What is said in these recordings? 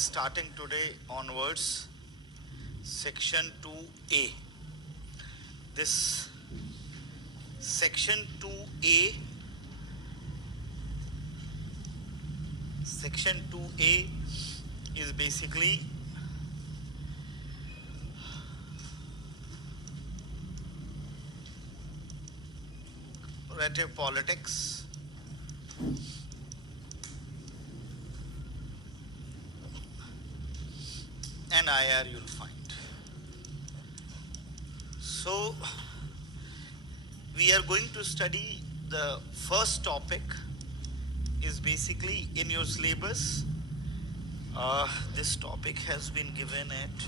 starting today onwards section 2A. This section 2A is basically relative politics and IR you'll find. So we are going to study the first topic is basically in your syllabus. This topic has been given at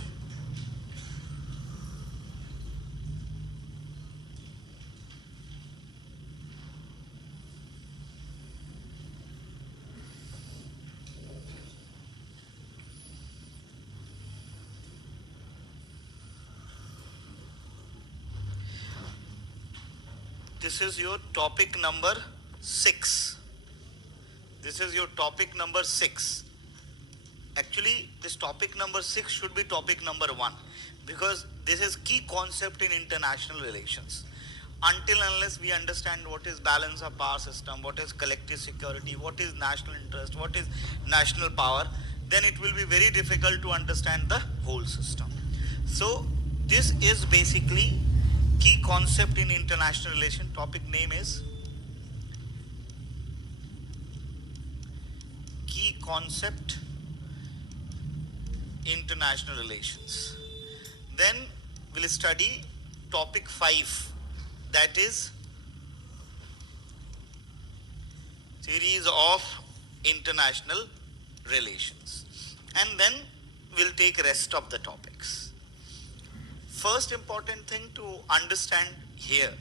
this is your topic number 6. This is your topic number 6. Actually, this topic number 6 should be topic number 1 because this is key concept in international relations. Until unless we understand what is balance of power system, what is collective security, what is national interest, what is national power, then it will be very difficult to understand the whole system. So this is basically key concept in international relation. Topic name is key concept international relations. Then we'll study topic 5, that is theories of international relations, and then we'll take rest of the topics. First important thing to understand here,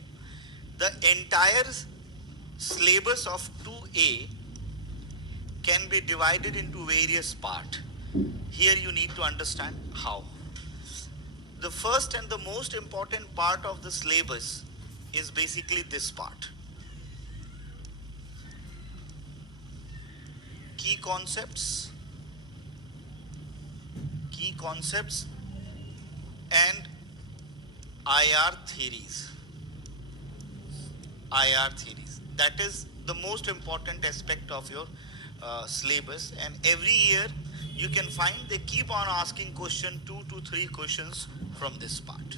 the entire syllabus of 2A can be divided into various parts. Here you need to understand how. The first and the most important part of the syllabus is basically this part. Key concepts and IR theories. That is the most important aspect of your syllabus, and every year you can find they keep on asking 2 to 3 questions from this part.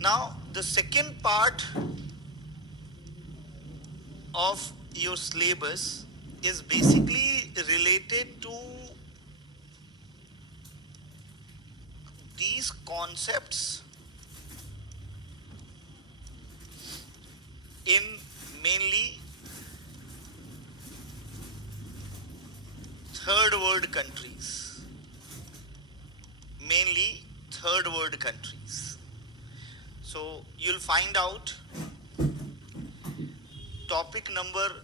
Now the second part of your syllabus is basically related to these concepts in mainly third world countries. So you'll find out topic number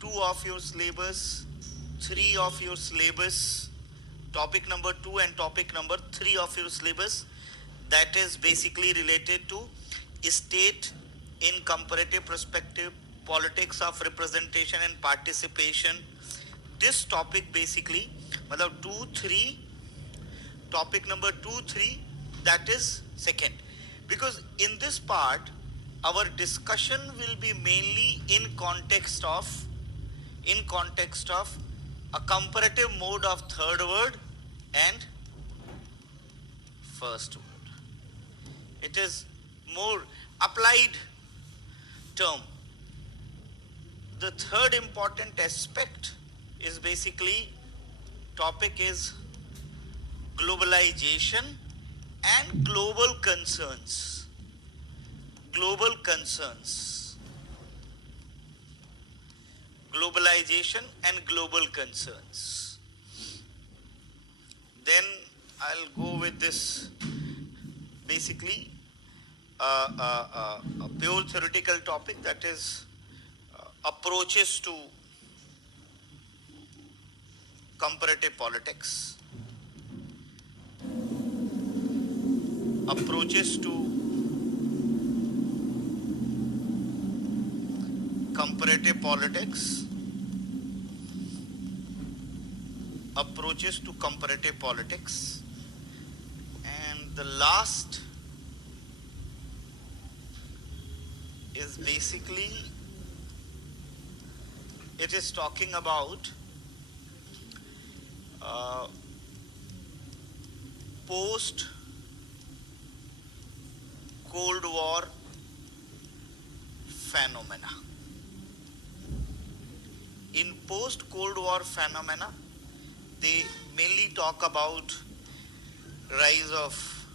2 of your syllabus, 3 of your syllabus, topic number 2 and topic number 3 of your syllabus, that is basically related to state in comparative perspective, politics of representation and participation. This topic basically, topic number 2, 3, that is second. Because in this part, our discussion will be mainly in context of a comparative mode of third world and first world. It is more applied term. The third important aspect is basically topic is globalization and global concerns. Globalization and global concerns. Then I'll go with this basically a pure theoretical topic, that is approaches to comparative politics. Approaches to comparative politics approaches to comparative politics, and the last is basically it is talking about post Cold War phenomena. In post Cold War phenomena, they mainly talk about rise of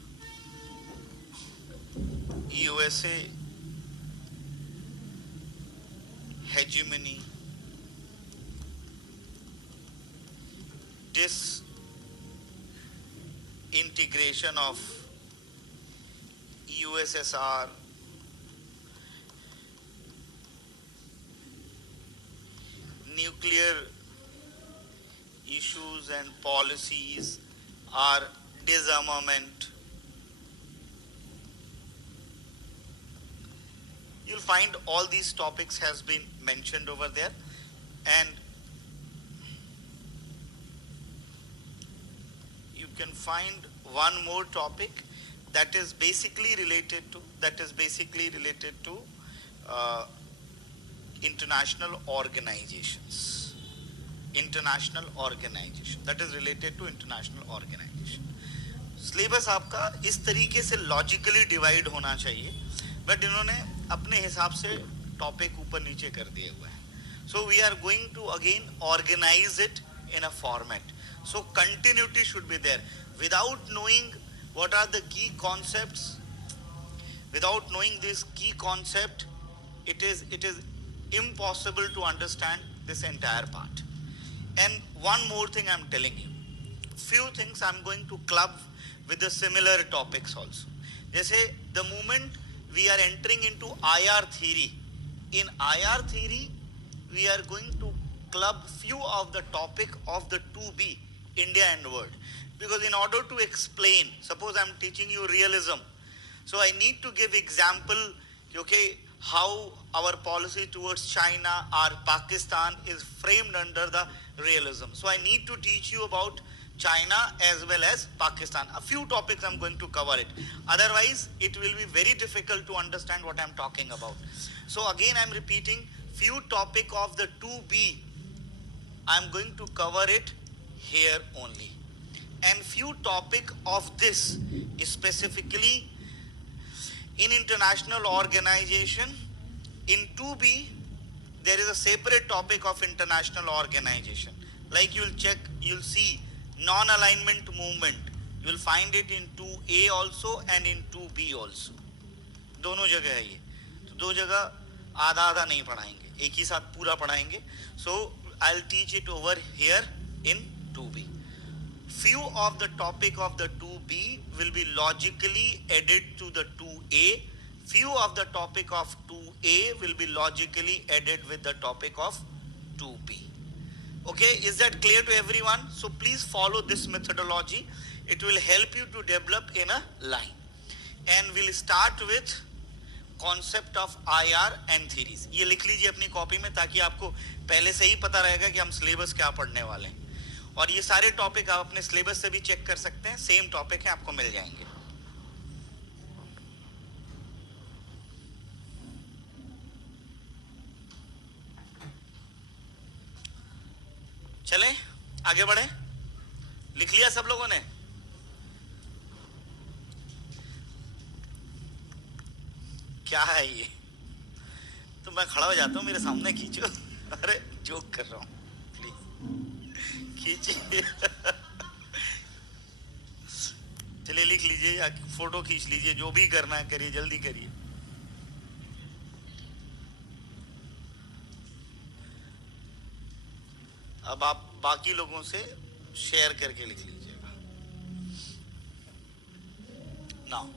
USA hegemony, disintegration of USSR, nuclear issues and policies are disarmament. You'll find all these topics has been mentioned over there, and you can find one more topic that is basically related to international organizations. International organization, that is related to international organization. Syllabus आपका इस तरीके से logically divide होना चाहिए, but इन्होंने अपने हिसाब से टॉपिक ऊपर नीचे कर दिए हुए हैं. So we are going to again organise it in a format. So continuity should be there. Without knowing what are the key concepts, without knowing this key concept, it is impossible to understand this entire part. And one more thing I'm telling you, few things I'm going to club with the similar topics also. जैसे the moment we are entering into IR theory, in IR theory we are going to club few of the topic of the 2B, India and world, because in order to explain, suppose I'm teaching you realism, so I need to give example, okay, how our policy towards China or Pakistan is framed under the realism. So I need to teach you about China as well as Pakistan. A few topics I'm going to cover it. Otherwise, it will be very difficult to understand what I'm talking about. So again, I'm repeating, few topic of the 2B, I'm going to cover it here only. And few topic of this specifically in international organization. In 2B, there is a separate topic of international organization. Like you'll see non-alignment movement. You will find it in 2A also and in 2B also. दोनों जगह है ये. तो दो जगह आधा आधा नहीं पढ़ाएंगे, एक ही साथ पूरा पढ़ाएंगे. So I'll teach it over here in 2B. Few of the topic of the 2B will be logically added to the 2A. Few of the topic of 2A will be logically added with the topic of 2B. Okay, is that clear to everyone? So please follow this methodology. It will help you to develop in a line. And we'll start with concept of IR and theories. ये लिख लीजिए अपनी copy में, ताकि आपको पहले से ही पता रहेगा कि हम सिलेबस क्या पढ़ने वाले हैं. और ये सारे टॉपिक आप अपने सिलेबस से भी चेक कर सकते हैं, सेम टॉपिक है, आपको मिल जाएंगे. चलें आगे बढ़े. लिख लिया सब लोगों ने? क्या है ये? तो मैं खड़ा हो जाता हूँ, मेरे सामने खींचो. अरे जोक कर रहा हूँ, प्लीज खींचिए. चलिए लिख लीजिए या फोटो खींच लीजिए, जो भी करना है करिए, जल्दी करिए. अब आप बाकी लोगों से शेयर करके लिख लीजिएगा. Now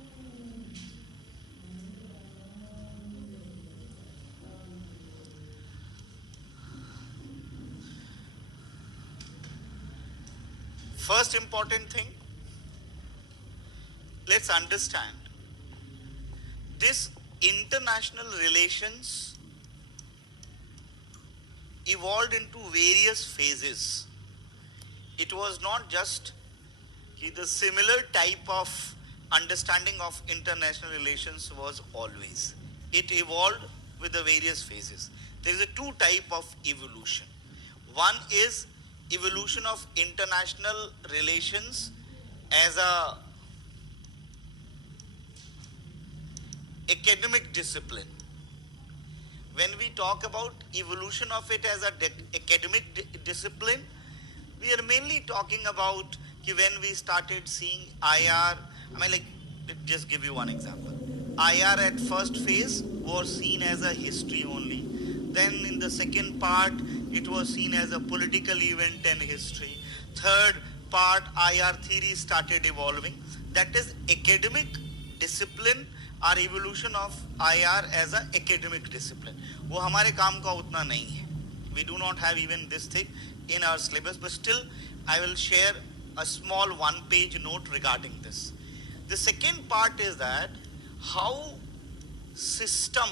first important thing, let's understand this international relations evolved into various phases. it was not just the similar type of understanding of international relations was always. It evolved with the various phases. There is a two type of evolution. One is evolution of international relations as a academic discipline. When we talk about evolution of it as a academic discipline, we are mainly talking about when we started seeing IR. I mean, like, just give you one example. IR at first phase was seen as a history only. Then in the second part, it was seen as a political event and history. Third part, IR theory started evolving. That is academic discipline or evolution of IR as an academic discipline. वो हमारे काम का उतना नहीं है. We do not have even this thing in our syllabus, but still I will share a small one-page note regarding this. The second part is that how system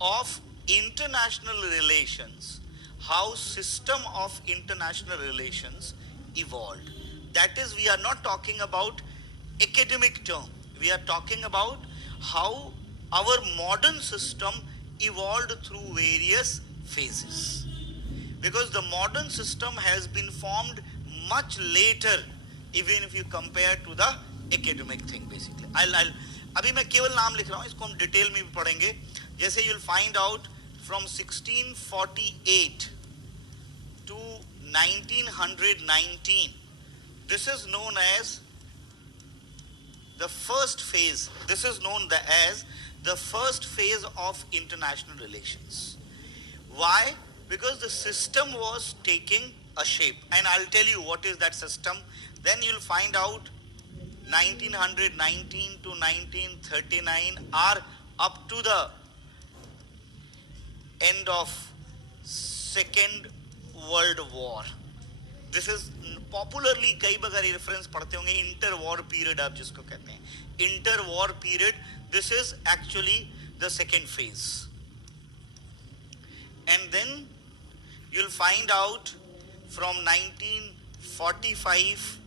of international relations, how system of international relations evolved. That is, we are not talking about academic term. We are talking about how our modern system evolved through various phases. Because the modern system has been formed much later, even if you compare to the academic thing basically. अभी मैं केवल नाम लिख रहा हूँ, इसको हम detail में भी पढ़ेंगे. जैसे you'll find out from 1648 to 1919, this is known as the first phase. This is known as the first phase of international relations. Why? Because the system was taking a shape, and I'll tell you what is that system. Then you'll find out 1919 to 1939 are up to the end of Second World War. This is popularly, कई बार reference पढ़ते होंगे, inter war period आप जिसको कहते हैं, inter war period. This is actually the second phase. And then you'll find out from 1945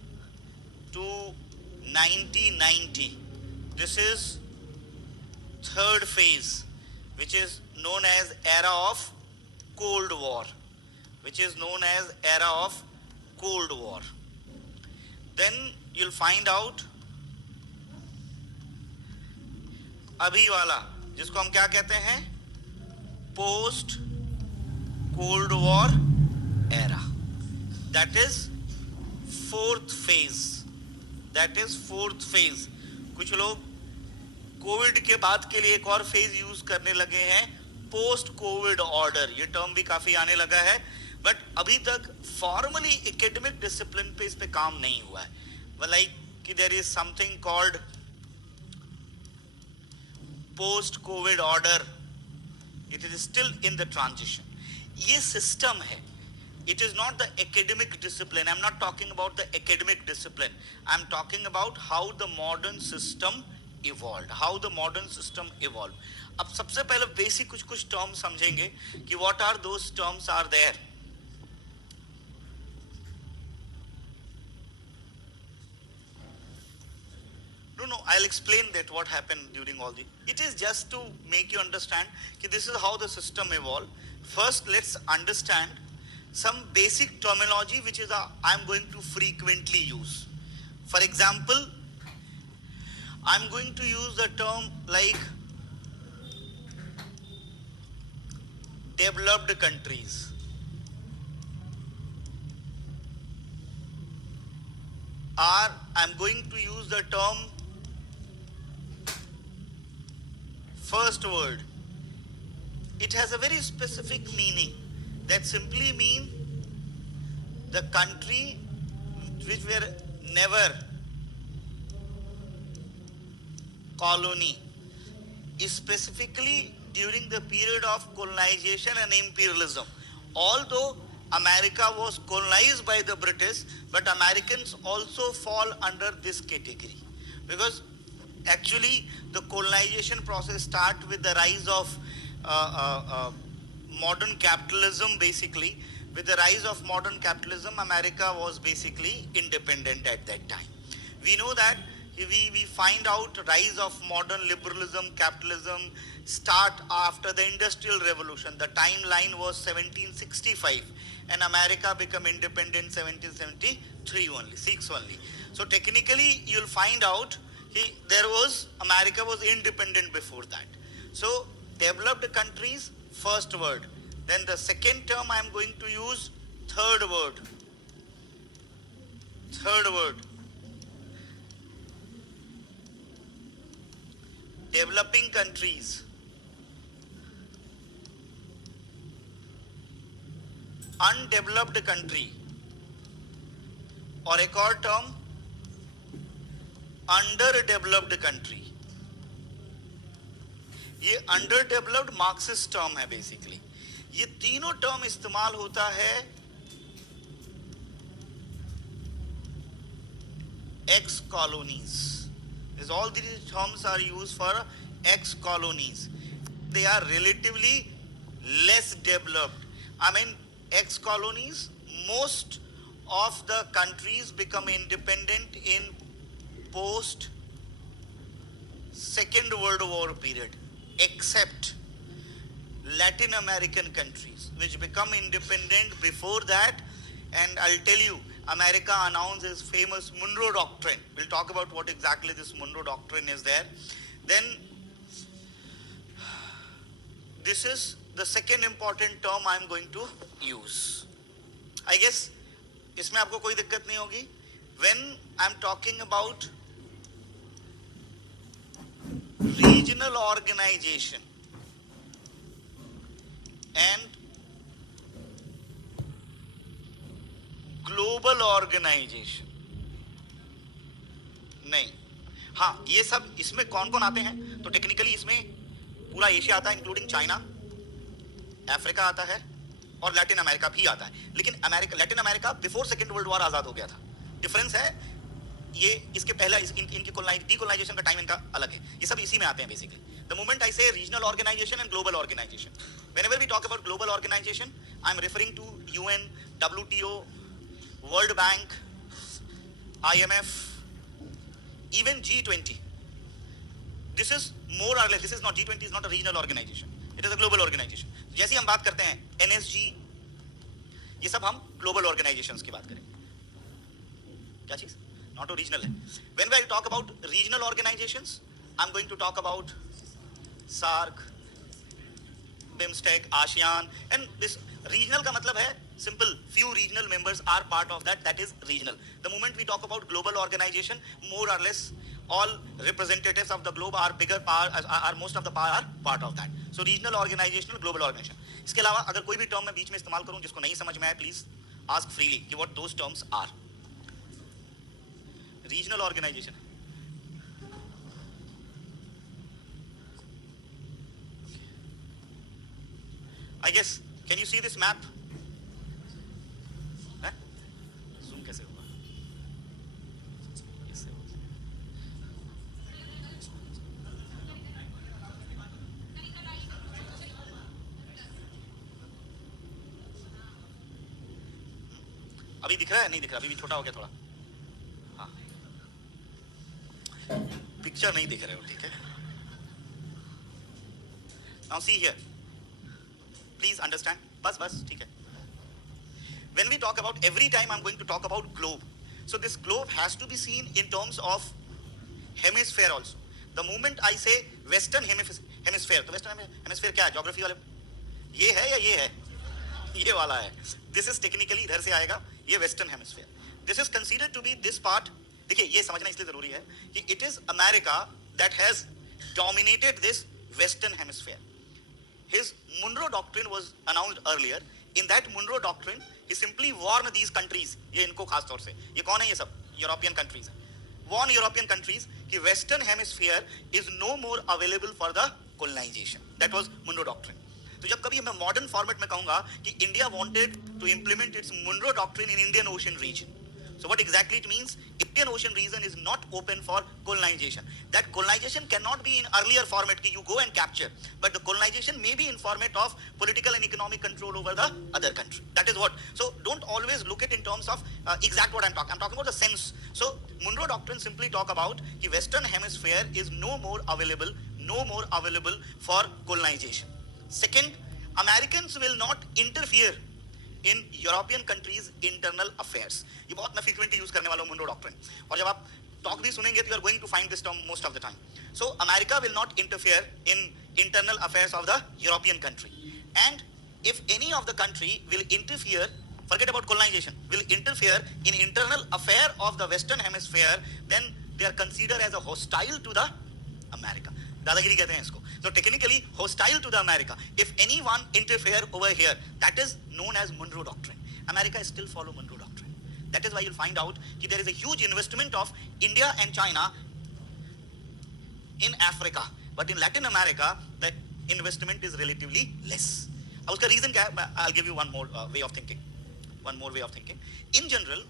to 1990, this is third phase, which is known as era of Cold War, which is known as era of Cold War. Then you'll find out अभी वाला जिसको हम क्या कहते हैं, post Cold War era. That is fourth phase. That is fourth phase. कुछ लोग Covid के बाद के लिए एक और फेज यूज करने लगे हैं, पोस्ट कोविड ऑर्डर. ये टर्म भी काफी आने लगा है, बट अभी तक फॉर्मली एकेडमिक डिसिप्लिन पे इस पे काम नहीं हुआ है. लाइक कि there is something called post covid order. It is still in the transition. ये सिस्टम है. It is not the academic discipline. I'm not talking about the academic discipline. I'm talking about how the modern system evolved. How the modern system evolved. अब सबसे पहले basic कुछ terms समझेंगे कि what are those terms are there. No, I'll explain that what happened during all the. It is just to make you understand that this is how the system evolved. First, let's understand some basic terminology which is I'm going to frequently use. For example, I'm going to use the term like developed countries. Or I'm going to use the term first world. It has a very specific meaning. That simply mean the country which were never colony, specifically during the period of colonization and imperialism. Although America was colonized by the British, but Americans also fall under this category, because actually the colonization process starts with the rise of modern capitalism basically, with the rise of modern capitalism, America was basically independent at that time. We know that we find out rise of modern liberalism, capitalism start after the Industrial Revolution. The timeline was 1765 and America became independent 1773 only, 6 only. So technically you'll find out America was independent before that. So developed countries, first word. Then the second term I am going to use, third word. Third word. Developing countries. Undeveloped country. और एक और term, underdeveloped country. ये underdeveloped Marxist term है basically. ये तीनों term इस्तेमाल होता है ex colonies. All these terms are used for ex colonies. They are relatively less developed. I mean, ex colonies, most of the countries become independent in post Second World War period, except Latin American countries, which become independent before that. And I'll tell you, America announced its famous Monroe Doctrine. We'll talk about what exactly this Monroe Doctrine is there. Then, this is the second important term I'm going to use. I guess, इसमें आपको कोई दिक्कत नहीं होगी. When I'm talking about regional organization and global organisation, नहीं, हाँ ये सब इसमें कौन कौन आते हैं? तो टेक्निकली इसमें पूरा एशिया आता है, इंक्लूडिंग चाइना, अफ्रीका आता है और लैटिन अमेरिका भी आता है. लेकिन Latin America before second world war आजाद हो गया था. डिफरेंस है ये, इसके पहले इनकी डीकोलाइजेशन का टाइम इनका अलग है. ये सब इसी में आते हैं basically. The moment I say regional organisation and global organisation, whenever we talk about global organisation, I am referring to UN, WTO, World Bank, IMF, even G20. This is more or less, this is not, G20 is not a regional organization, it is a global organization. जैसे हम बात करते हैं NSG, ये सब हम global organizations की बात करें. क्या चीज? Not a regional है. When I talk about regional organizations, I'm going to talk about SAARC, BIMSTEC, ASEAN, and this regional का मतलब है simple, few regional members are part of that, that is regional. The moment we talk about global organization, more or less all representatives of the globe are bigger power, are most of the power are part of that. So regional organization, global organization. इसके अलावा अगर कोई भी term मैं बीच में इस्तेमाल करूं जिसको नहीं समझ में आए, please ask freely कि what those terms are. Regional organization. I guess, can you see this map? Zoom कैसे होगा? इससे होगा. अभी दिख रहा है? नहीं दिख रहा, अभी भी छोटा हो गया थोड़ा. हाँ, पिक्चर नहीं दिख रहे हो, ठीक है. Now see here. Please understand. बस ठीक है. When we talk about, every time I'm going to talk about globe. So this globe has to be seen in terms of hemisphere also. The moment I say western hemisphere, तो western hemisphere क्या है? Geography वाले ये है या ये है? ये वाला है. This is technically इधर से आएगा, ये western hemisphere. This is considered to be this part. देखिए ये समझना इसलिए जरूरी है कि it is America that has dominated this western hemisphere. His Monroe Doctrine was announced earlier. In that Monroe Doctrine, he simply warned these countries, ये इनको खास तौर से, ये कौन है ये सब? European countries. Warn European countries कि Western Hemisphere is no more available for the colonization. That was Monroe Doctrine. तो जब कभी मैं modern format में कहूँगा कि India wanted to implement its Monroe Doctrine in Indian Ocean region, So what exactly it means? Indian Ocean region is not open for colonization. That colonization cannot be in earlier format ki you go and capture, but the colonization may be in format of political and economic control over the other country. That is what. So don't always look at in terms of exact what I'm talking. I'm talking about the sense. So Monroe Doctrine simply talk about ki Western Hemisphere is no more available for colonization. Second, Americans will not interfere in European countries internal affairs. ये बहुत मैं frequently use करने वाला हूं मुंडो doctrine, और जब आप talk भी सुनेंगे तो you are going to find this term most of the time. So America will not interfere in internal affairs of the European country, and if any of the country will interfere, forget about colonization, will interfere in internal affair of the western hemisphere, then they are considered as a hostile to the America. दादागिरी कहते हैं इसको. So technically hostile to the America. If anyone interfere over here, that is known as Monroe Doctrine. America still follow Monroe Doctrine. That is why you'll find out that there is a huge investment of India and China in Africa, but in Latin America the investment is relatively less. उसका reason क्या है? I'll give you one more way of thinking. In general,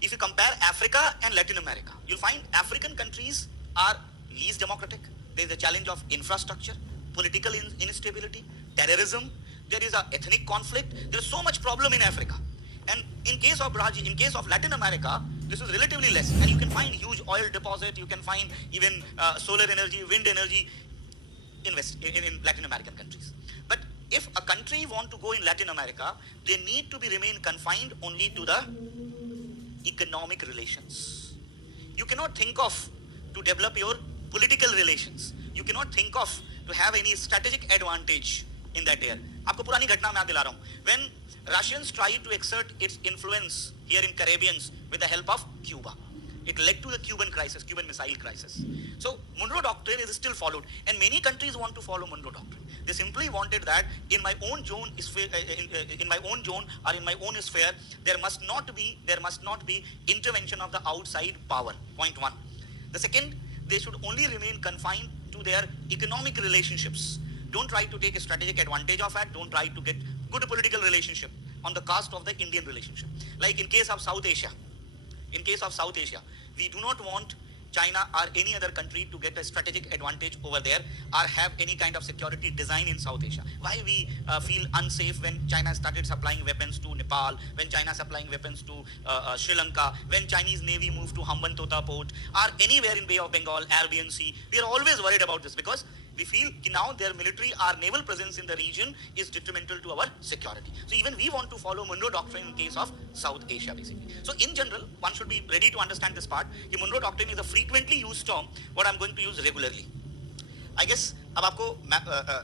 if you compare Africa and Latin America, you'll find African countries are least democratic. There is a challenge of infrastructure, political instability, terrorism. There is a ethnic conflict. There is so much problem in Africa. And in case of Brazil, in case of Latin America, this is relatively less. And you can find huge oil deposit. You can find even solar energy, wind energy in Latin American countries. But if a country want to go in Latin America, they need to be remain confined only to the economic relations. You cannot think of to develop your political relations. You cannot think of to have any strategic advantage in that area. आपको पुरानी घटना मैं दिला रहा हूँ. When Russians tried to exert its influence here in Caribbeans with the help of Cuba, it led to the Cuban crisis, Cuban Missile Crisis. So Monroe Doctrine is still followed, and many countries want to follow Monroe Doctrine. They simply wanted that in my own zone, in my own zone or in my own sphere, there must not be intervention of the outside power. Point one. The second, they should only remain confined to their economic relationships. Don't try to take a strategic advantage of it. Don't try to get good political relationship on the cost of the Indian relationship. Like in case of South Asia, we do not want China or any other country to get a strategic advantage over there or have any kind of security design in South Asia. Why we feel unsafe when China started supplying weapons to Nepal, when China supplying weapons to Sri Lanka, when Chinese Navy moved to Hambantota port or anywhere in Bay of Bengal, Arabian Sea. We are always worried about this because we feel now their military or naval presence in the region is detrimental to our security. So even we want to follow Monroe Doctrine in case of South Asia basically. So in general, one should be ready to understand this part. Monroe Doctrine is a frequently used term, what I'm going to use regularly. I guess अब आपको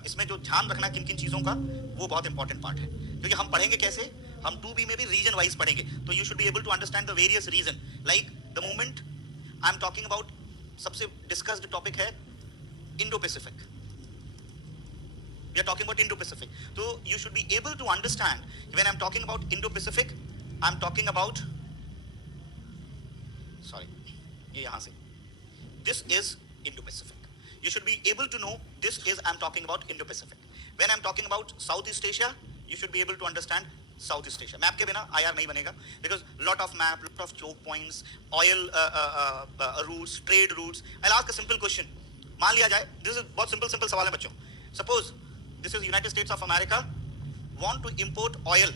इसमें जो ध्यान रखना किन किन चीज़ों का वो बहुत इंपॉर्टेंट पार्ट है, क्योंकि हम पढ़ेंगे कैसे, हम 2B में भी रीजन वाइज पढ़ेंगे, तो you should be able to understand the various region. Like the moment I am talking about, सबसे डिस्कस्ड टॉपिक है Indo-Pacific. We are talking about Indo-Pacific. So you should be able to understand when I'm talking about Indo-Pacific, I'm talking about, sorry, this is Indo-Pacific. You should be able to know this is, I'm talking about Indo-Pacific. When I'm talking about Southeast Asia, you should be able to understand Southeast Asia. Map के बिना IR नहीं बनेगा, because lot of map, lot of choke points, oil routes, trade routes. I'll ask a simple question. मान लिया जाए, this is बहुत simple सवाल है बच्चों. Suppose this is United States of America, want to import oil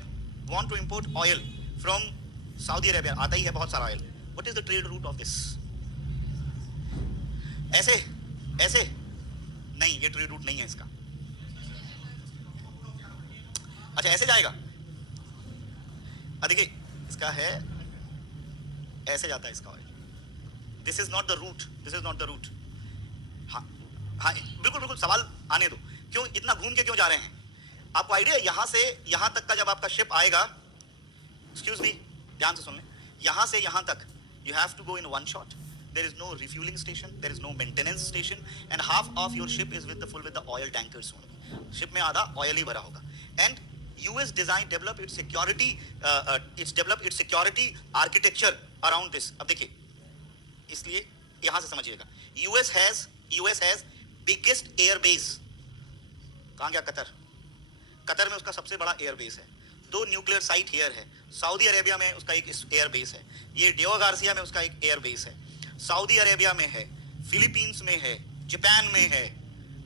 from Saudi Arabia. आता ही है बहुत सारा oil. What is the trade route of this? ऐसे नहीं, ये trade route नहीं है इसका. अच्छा ऐसे जाएगा. देखिए इसका है ऐसे जाता है इसका oil. This is not the route. हाँ बिल्कुल सवाल आने दो. क्यों इतना घूम के क्यों जा रहे हैं? आपको आइडिया यहाँ से यहाँ तक का जब आपका शिप आएगा, एक्सक्यूज मी, ध्यान से सुन लें, यहाँ से यहाँ तक you have to go in one shot. There is no refueling station, there is no maintenance station, and half of your ship is full with the oil tankers only. Ship में आधा oil ही भरा होगा. And US develop its security architecture around this. अब देखिए, इसलिए यहाँ से समझिएगा. US has biggest air base. कहाँ गया? कतर में उसका सबसे बड़ा एयर बेस है. दो न्यूक्लियर साइट हियर है, सऊदी अरेबिया में उसका एक एयर बेस है, ये डियो गार्सिया में उसका एक एयर बेस है, सऊदी अरेबिया में है, फिलीपींस में है, जापान में है.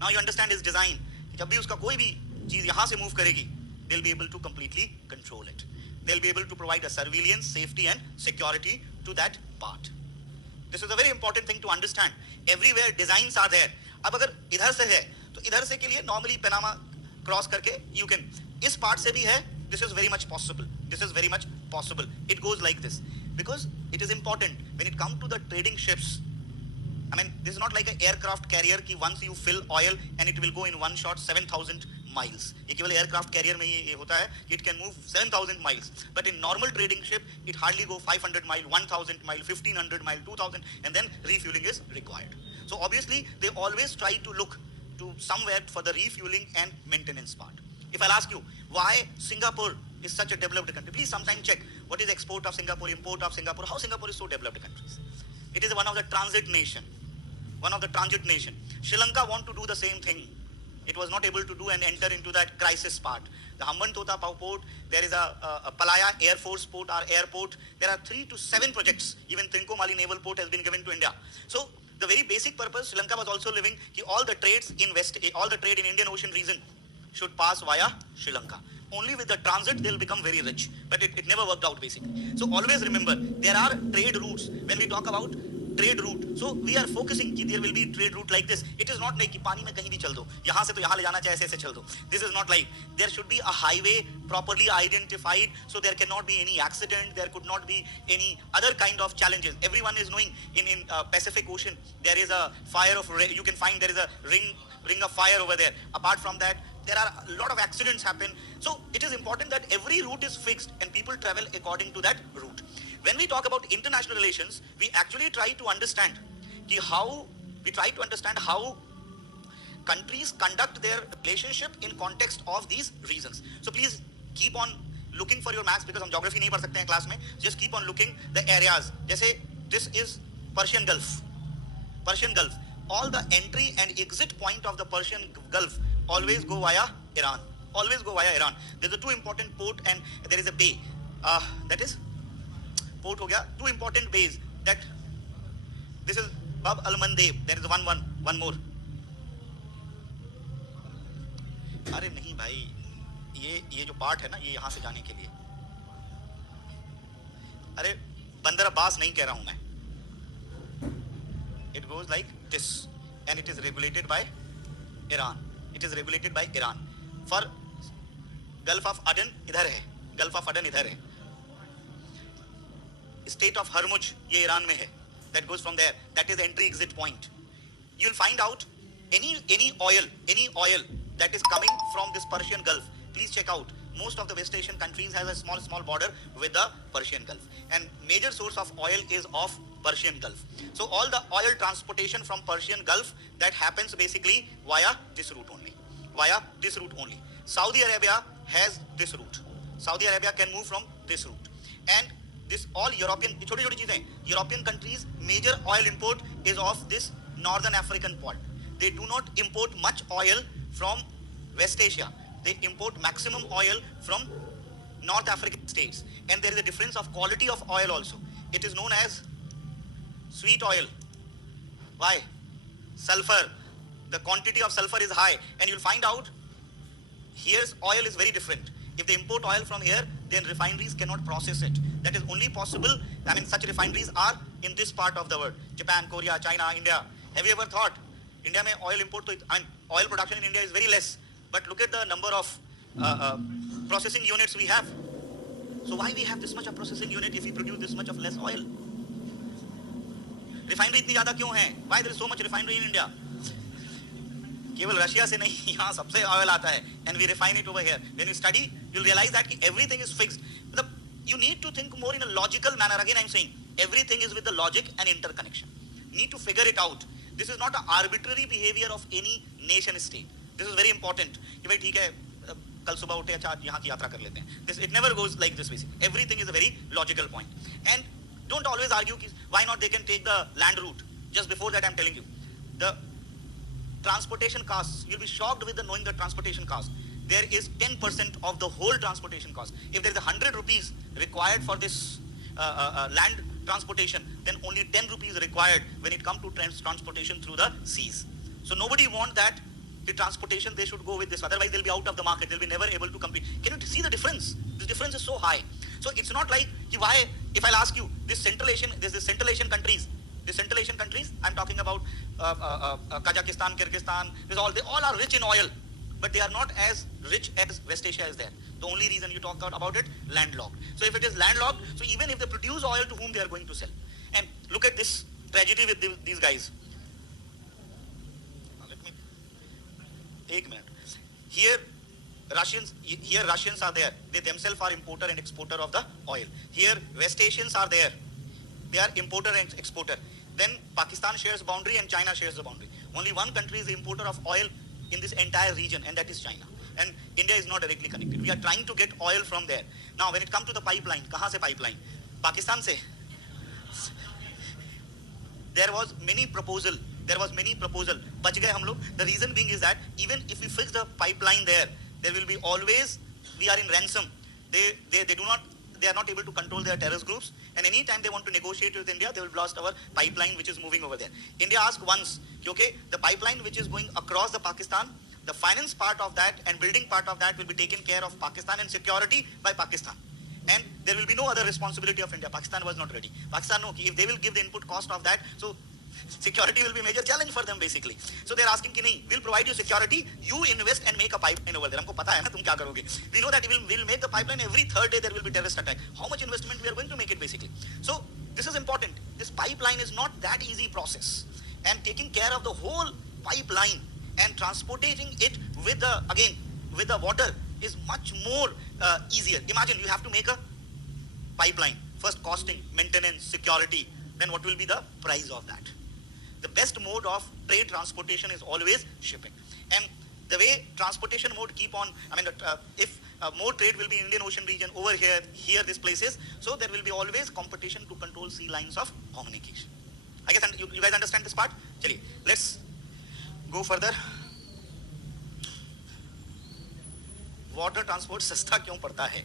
Now you understand is design, जब भी उसका कोई भी चीज यहां से मूव करेगी, they'll be able to completely control it. They'll be able to provide a surveillance, safety and security to that part. This is a very important thing to understand. Everywhere designs are there. अब अगर इधर से है तो इधर से के लिए normally Panama cross करके you can, इस part से भी है, this is very much possible. This is very much possible. It goes like this because it is important when it comes to the trading ships. I mean, this is not like an aircraft carrier कि once you fill oil and it will go in one shot 7,000 miles. ये केवल aircraft carrier में ये होता है कि it can move 7,000 miles. But in normal trading ship, it hardly go 500 mile, 1,000 mile, 1,500 mile, 2,000, and then refueling is required. So obviously, they always try to look to somewhere for the refueling and maintenance part. If I'll ask you, why Singapore is such a developed country, please sometime check what is export of Singapore, import of Singapore, how Singapore is so developed countries. It is one of the transit nation. One of the transit nation. Sri Lanka want to do the same thing. It was not able to do and enter into that crisis part. The Hambantota port, there is a Palaya Air Force port or airport. There are 3 to 7 projects. Even Trincomalee Naval Port has been given to India. So the very basic purpose, Sri Lanka was also living, all the trades in all the trade in Indian Ocean region should pass via Sri Lanka. Only with the transit they'll become very rich. But it never worked out basically. So always remember, there are trade routes. When we talk about trade route, so we are focusing कि there will be trade route like this. It is not like कि पानी में कहीं भी चल दो, यहाँ से तो यहाँ ले जाना चाहिए, ऐसे चल दो. This is not like. There should be a highway properly identified, so there cannot be any accident, there could not be any other kind of challenges. Everyone is knowing in Pacific Ocean there is a fire of, you can find there is a ring of fire over there. Apart from that, there are a lot of accidents happen. So it is important that every route is fixed and people travel according to that route. When we talk about international relations, we actually try to understand how countries conduct their relationship in context of these reasons. So please keep on looking for your maps because हम geography नहीं पढ़ सकते हैं class में. Just keep on looking the areas. जैसे this is Persian Gulf. Persian Gulf. All the entry and exit point of the Persian Gulf always go via Iran. Always go via Iran. There is a 2 important port and there is a bay. That is port हो गया. 2 important bays. That this is Bab al-Mandeb. There is one more. अरे नहीं भाई, ये जो part है ना, ये यहाँ से जाने के लिए. अरे बंदर अब्बास नहीं कह रहा हूँ मैं. It goes like this, and it is regulated by Iran. It is regulated by Iran. For Gulf of Aden इधर है. Gulf of Aden इधर है. State of Hormuz ये ईरान में है. That goes from there. That is the entry exit point. You'll find out any oil that is coming from this Persian Gulf. Please check out. Most of the West Asian countries has a small border with the Persian Gulf, and major source of oil is of Persian Gulf. So all the oil transportation from Persian Gulf that happens basically via this route only. Saudi Arabia has this route. Saudi Arabia can move from this route, and this all European छोटी-छोटी चीजें. European countries major oil import is of this Northern African part. They do not import much oil from West Asia. They import maximum oil from North African states, and there is a difference of quality of oil also. It is known as sweet oil. Why? Sulfur. The quantity of sulfur is high, and you'll find out here's oil is very different. If they import oil from here, then refineries cannot process it. That is only possible. I mean, such refineries are in this part of the world: Japan, Korea, China, India. Have you ever thought India में oil import? I mean, oil production in India is very less. But look at the number of processing units we have. So why we have this much of processing unit if we produce this much of less oil? Refinery इतनी ज़्यादा क्यों है? Why there is so much refinery in India? केवल Russia से नहीं, यहाँ सबसे oil आता है, and we refine it over here. When you study, you'll realize that everything is fixed. You need to think more in a logical manner. Again, I'm saying everything is with the logic and interconnection. You need to figure it out. This is not an arbitrary behavior of any nation state. This is very important. कि भाई ठीक है, कल सुबह उठे, अच्छा यहाँ की यात्रा कर लेते हैं. This, it never goes like this basically. Everything is a very logical point. And don't always argue why not they can take the land route. Just before that I'm telling you, the transportation costs, you'll be shocked with knowing the transportation cost. there is 10% of the whole transportation cost. If there is 100 rupees required for this land transportation, then only 10 rupees required when it comes to transportation through the seas. So nobody want that the transportation, they should go with this, otherwise they'll be out of the market, they'll be never able to compete. Can you see the difference? The difference is so high. So it's not like why, if I'll ask you, this Central Asian countries, I'm talking about Kazakhstan, Kyrgyzstan, they all are rich in oil, but they are not as rich as West Asia is there. The only reason you talk about it, landlocked. So if it is landlocked, so even if they produce oil, to whom they are going to sell? And look at this tragedy with these guys. एक minute. Here Russians are there. They themselves are importer and exporter of the oil. Here West Asians are there. They are importer and exporter. Then Pakistan shares boundary and China shares the boundary. Only one country is the importer of oil in this entire region, and that is China. And India is not directly connected. We are trying to get oil from there. Now when it comes to the pipeline, kahan se pipeline? Pakistan se. There was many proposal. बच गए हम लोग. The reason being is that even if we fix the pipeline there will be always, we are in ransom. They are not able to control their terrorist groups, and any time they want to negotiate with India, they will blast our pipeline which is moving over there. India asked once, okay, the pipeline which is going across the Pakistan, the finance part of that and building part of that will be taken care of Pakistan and security by Pakistan. And there will be no other responsibility of India. Pakistan was not ready. Pakistan, no, if they will give the input cost of that, so security will be a major challenge for them basically. So they're asking, we'll provide you security, you invest and make a pipeline over there. हमको पता है ना तुम क्या करोगे. We know that we'll make the pipeline every third day there will be terrorist attack. How much investment we are going to make it basically. So this is important. This pipeline is not that easy process. And taking care of the whole pipeline and transporting it with the water is much more easier. Imagine you have to make a pipeline. First costing, maintenance, security. Then what will be the price of that? The best mode of trade transportation is always shipping. And the way transportation mode if more trade will be in Indian Ocean region over here these places, so there will be always competition to control sea lines of communication. I guess you guys understand this part? Chaliye, let's go further. Water transport सस्ता क्यों पड़ता है?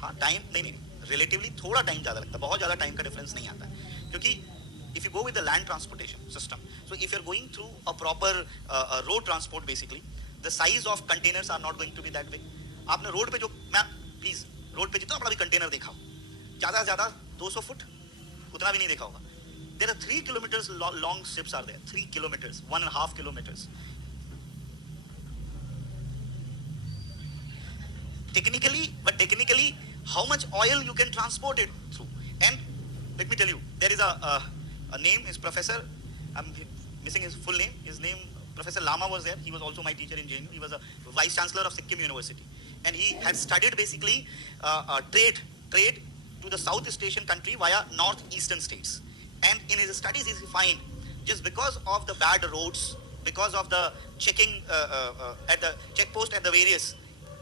हाँ, time नहीं, relatively थोड़ा time ज़्यादा लगता है, बहुत ज़्यादा टाइम का डिफरेंस नहीं आता है, क्योंकि if you go with the land transportation system, so if you're going through a proper road transport basically, the size of containers are not going to be that big. आपने road पे please road पे जितना बड़ा भी container देखा हो, ज़्यादा से ज़्यादा 200 फुट, उतना भी नहीं देखा होगा. There are 3 kilometers long ships are there, 3 kilometers, 1.5 kilometers. Technically, how much oil you can transport it through? And let me tell you, there is a name, his professor, I'm missing his full name. His name, Professor Lama was there. He was also my teacher in JNU. He was a vice chancellor of Sikkim University. And he had studied basically trade to the Southeast Asian country via northeastern states. And in his studies, he find just because of the bad roads, because of the checking at the checkpost at the various,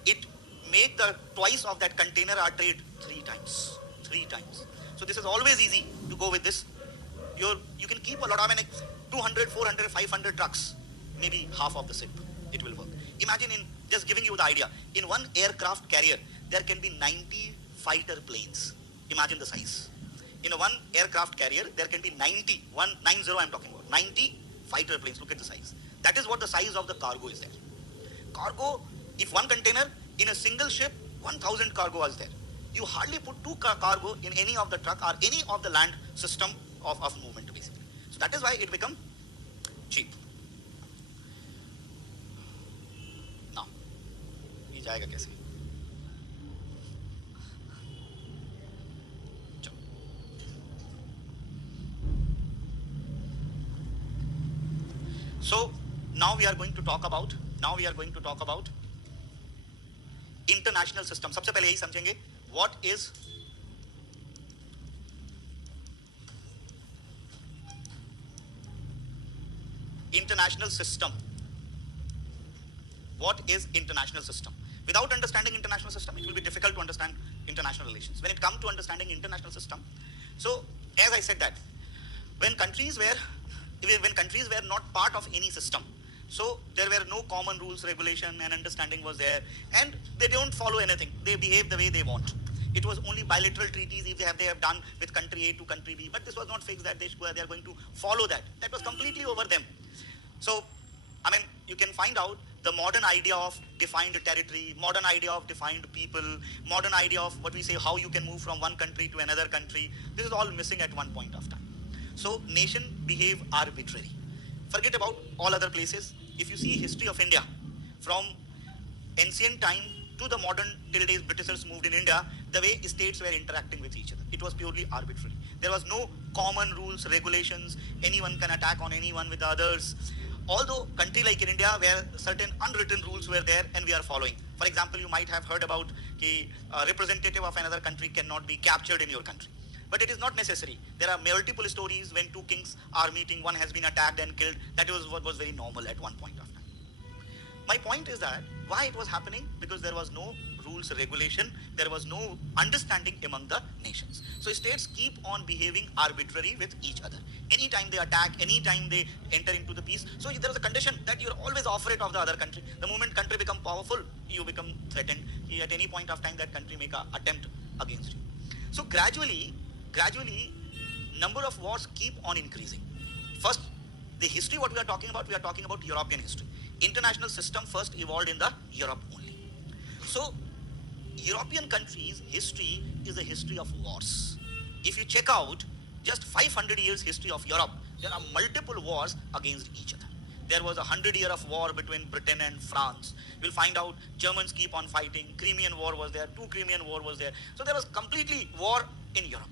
it make the twice of that container are trade 3 times. So this is always easy to go with this. You can keep a lot of 200, 400, 500 trucks, maybe half of the ship, it will work. Imagine, just giving you the idea, in one aircraft carrier, there can be 90 fighter planes. Imagine the size. In a one aircraft carrier, there can be 90 I'm talking about, 90 fighter planes. Look at the size. That is what the size of the cargo is there. Cargo, if one container, in a single ship, 1,000 cargo is there. You hardly put 2 cargo in any of the truck or any of the land system of movement basically. So that is why it become cheap. Now, ये जाएगा कैसे? So now we are going to talk about international system. सबसे पहले यही समझेंगे what is international system. What is international system? Without understanding international system, it will be difficult to understand international relations. When it comes to understanding international system, so as I said that when countries were not part of any system, So there were no common rules, regulation, and understanding was there, and they don't follow anything. They behave the way they want. It was only bilateral treaties if they have done with country A to country B, but this was not fixed that they are going to follow that. That was completely over them. So, I mean, you can find out the modern idea of defined territory, modern idea of defined people, modern idea of what we say, how you can move from one country to another country. This is all missing at one point of time. So, nation behave arbitrary. Forget about all other places. If you see history of India, from ancient time to the modern till days Britishers moved in India, the way states were interacting with each other, it was purely arbitrary. There was no common rules, regulations, anyone can attack on anyone with the others. Although country like in India where certain unwritten rules were there and we are following. For example, you might have heard about a representative of another country cannot be captured in your country. But it is not necessary. There are multiple stories when two kings are meeting, one has been attacked and killed. That was what was very normal at one point of time. My point is that why it was happening? Because there was no rules, regulation, there was no understanding among the nations. So states keep on behaving arbitrary with each other. Anytime they attack, anytime they enter into the peace. So there is a condition that you're always afraid of the other country. The moment country become powerful, you become threatened. At any point of time, that country make an attempt against you. So gradually, number of wars keep on increasing. First, the history what we are talking about European history. International system first evolved in the Europe only. So, European countries' history is a history of wars. If you check out just 500 years history of Europe, there are multiple wars against each other. There was 100 year of war between Britain and France. You'll find out Germans keep on fighting. Crimean War was there. Two Crimean War was there. So there was completely war in Europe.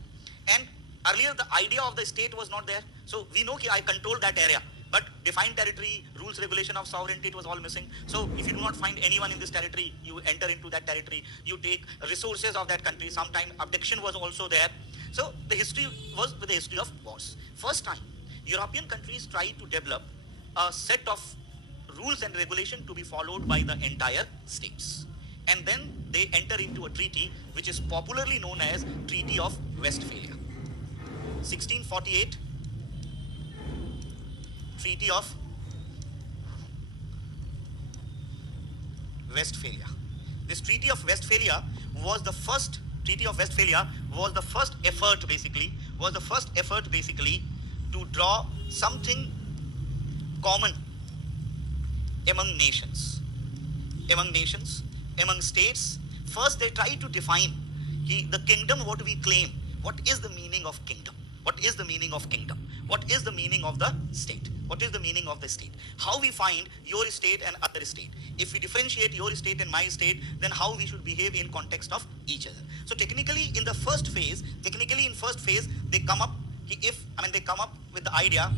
And earlier the idea of the state was not there. So we know I control that area. But defined territory, rules, regulation of sovereignty, it was all missing. So if you do not find anyone in this territory, you enter into that territory, you take resources of that country. Sometimes abduction was also there. So the history was with the history of wars. First time, European countries tried to develop a set of rules and regulation to be followed by the entire states. And then they enter into a treaty which is popularly known as Treaty of Westphalia. 1648, Treaty of Westphalia. This Treaty of Westphalia was the first effort basically to draw something common among nations, among states. First they try to define the kingdom what we claim. What is the meaning of kingdom? What is the meaning of kingdom? What is the meaning of the state? What is the meaning of the state? How we find your state and other state? If we differentiate your state and my state, then how we should behave in context of each other. So technically in first phase, they come up with the idea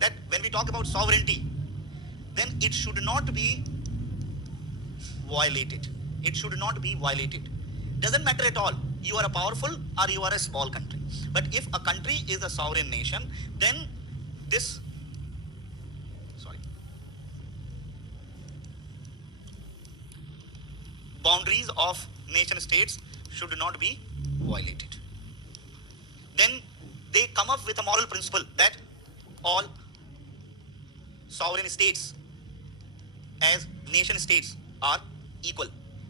that when we talk about sovereignty, then it should not be violated. It should not be violated. Doesn't matter at all. You are a powerful or you are a small country. But if a country is a sovereign nation, then boundaries of nation states should not be violated. Then they come up with a moral principle that all sovereign states as nation states are equal,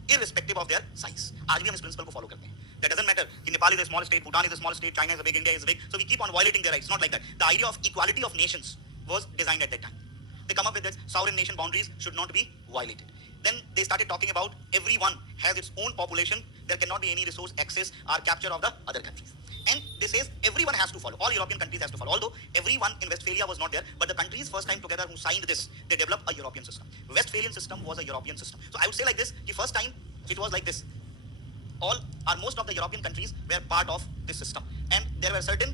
irrespective of their size. आज भी हम इस principle को follow करते हैं. That doesn't matter कि Nepal is a small state, Bhutan is a small state, China is a big, India is big. So we keep on violating their rights. Not like that. The idea of equality of nations was designed at that time. They come up with that sovereign nation boundaries should not be violated. Then they started talking about everyone has its own population. There cannot be any resource access or capture of the other countries. And they says everyone has to follow. All European countries has to follow. Although everyone in Westphalia was not there, but the countries first time together who signed this, they developed a European system. Westphalian system was a European system. So I would say like this, the first time it was like this. All or most of the European countries were part of this system. And there were certain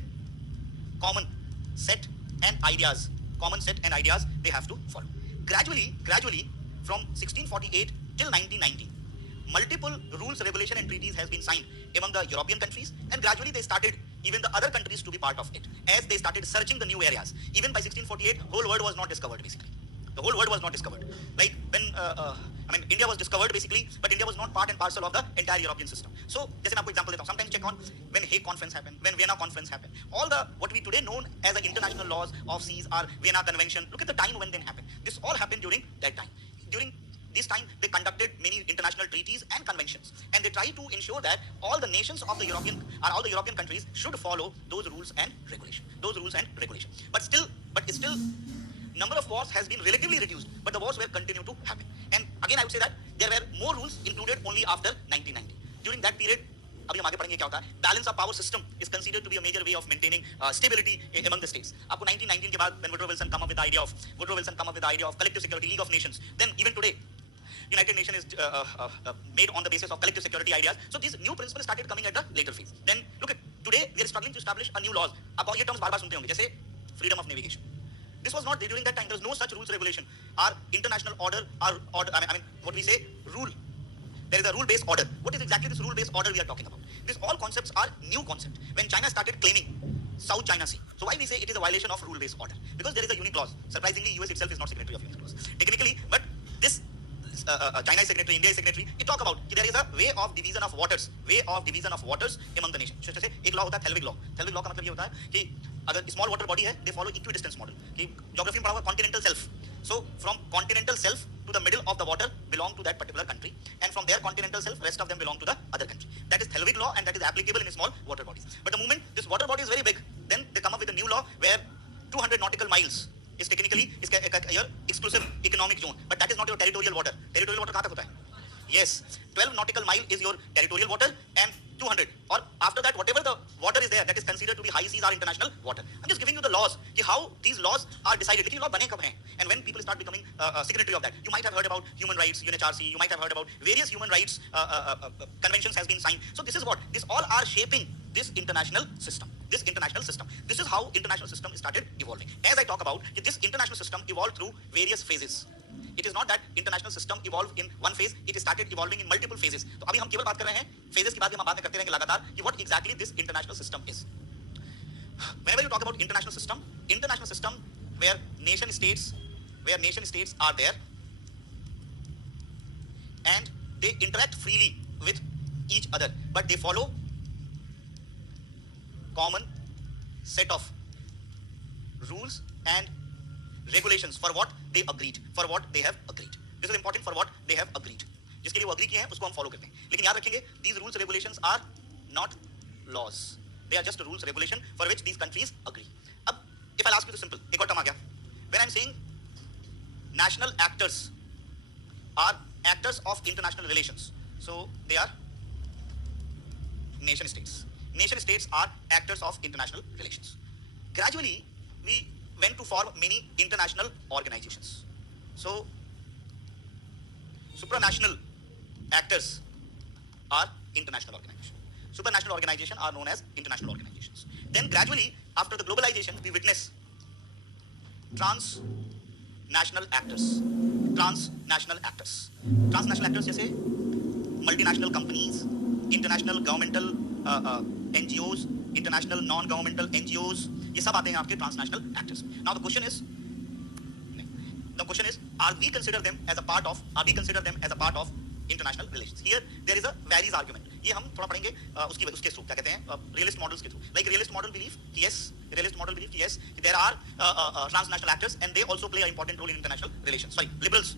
common set and ideas they have to follow. Gradually, from 1648 till 1990, multiple rules, regulation and treaties has been signed among the European countries, and gradually they started even the other countries to be part of it as they started searching the new areas. Even by 1648, whole world was not discovered basically. The whole world was not discovered. Like when I mean, India was discovered basically, but India was not part and parcel of the entire European system. So, जैसे मैं आपको example देता हूँ. Sometimes check on when Hague Conference happened, when Vienna Conference happened. All the what we today known as the international laws of seas or Vienna Convention. Look at the time when they happened. This all happened during that time. During this time, they conducted many international treaties and conventions, and they tried to ensure that all the nations of the all the European countries should follow those rules and regulation. Those rules and regulation. But still, number of wars has been relatively reduced, but the wars were continue to happen. And again, I would say that there were more rules included only after 1990. During that period, अभी हम आगे पढ़ेंगे क्या होता है. Balance of power system is considered to be a major way of maintaining stability among the states. आपको 1919 के बाद when Woodrow Wilson come up with the idea of collective security, League of Nations. Then even today, United Nations is made on the basis of collective security ideas. So these new principles started coming at the later phase. Then look at today we are struggling to establish a new laws. आप ये terms बार-बार सुनते होंगे जैसे freedom of navigation. This was not there during that time. There was no such rules regulation. Our international order, I mean, what we say, rule. There is a rule-based order. What is exactly this rule-based order we are talking about? These all concepts are new concepts. When China started claiming South China Sea, so why we say it is a violation of rule-based order? Because there is a unique clause. Surprisingly, US itself is not signatory of unique clause. Technically, but this China is signatory, India is signatory. It talk about there is a way of division of waters among the nations. जैसे एक law होता है Thelvig law. Thelvig law का मतलब ये होता है कि अगर small water body है, they follow equidistance model. कि geography में पढ़ा हुआ continental shelf. So from continental shelf to the middle of the water belong to that particular country, and from their continental shelf, rest of them belong to the other country. That is Thelvig law, and that is applicable in small water bodies. But the moment this water body is very big, then they come up with a new law where 200 nautical miles is technically your exclusive economic zone, but that is not your territorial water. Territorial water कहाँ तक होता है? Yes, 12 nautical mile is your territorial water, and 200 or after that whatever the water is there that is considered to be high seas or international water. I'm just giving you the laws, how these laws are decided. Lekin law bane kab hain? And when people start becoming signatory of that, you might have heard about human rights, UNHRC, you might have heard about various human rights conventions has been signed. So this is what, this all are shaping this international system. This is how international system started evolving. As I talk about, this international system evolved through various phases. It is not that international system evolved in one phase, it started evolving in multiple phases. तो अभी हम केवल बात कर रहे हैं phases की बात हम बाद में करते रहेंगे लगातार कि what exactly this international system is. Whenever you talk about international system where nation states are there and they interact freely with each other, but they follow common set of rules and regulations for what they agreed, for what they have agreed. This is important, for what they have agreed. जिसके लिए वो agree किए हैं उसको हम follow करते हैं. लेकिन याद रखेंगे these rules regulations are not laws. They are just rules regulation for which these countries agree. अब if I'll ask you the simple, एक और term आ गया. When I'm saying national actors are actors of international relations, so they are nation states. Nation states are actors of international relations. Gradually, we went to form many international organizations. So, supranational actors are international organizations. Supranational organizations are known as international organizations. Then gradually, after the globalization, we witness transnational actors. Transnational actors जैसे multinational companies, international governmental NGOs, international non-governmental NGOs, ये सब आते हैं आपके transnational actors. Now the question is, are we consider them as a part of international relations? Here there is a varies argument. ये हम थोड़ा पढ़ेंगे उसके थ्रू क्या कहते हैं realist models के through. Like realist model believe कि yes, there are transnational actors and they also play an important role in international relations. Sorry, liberals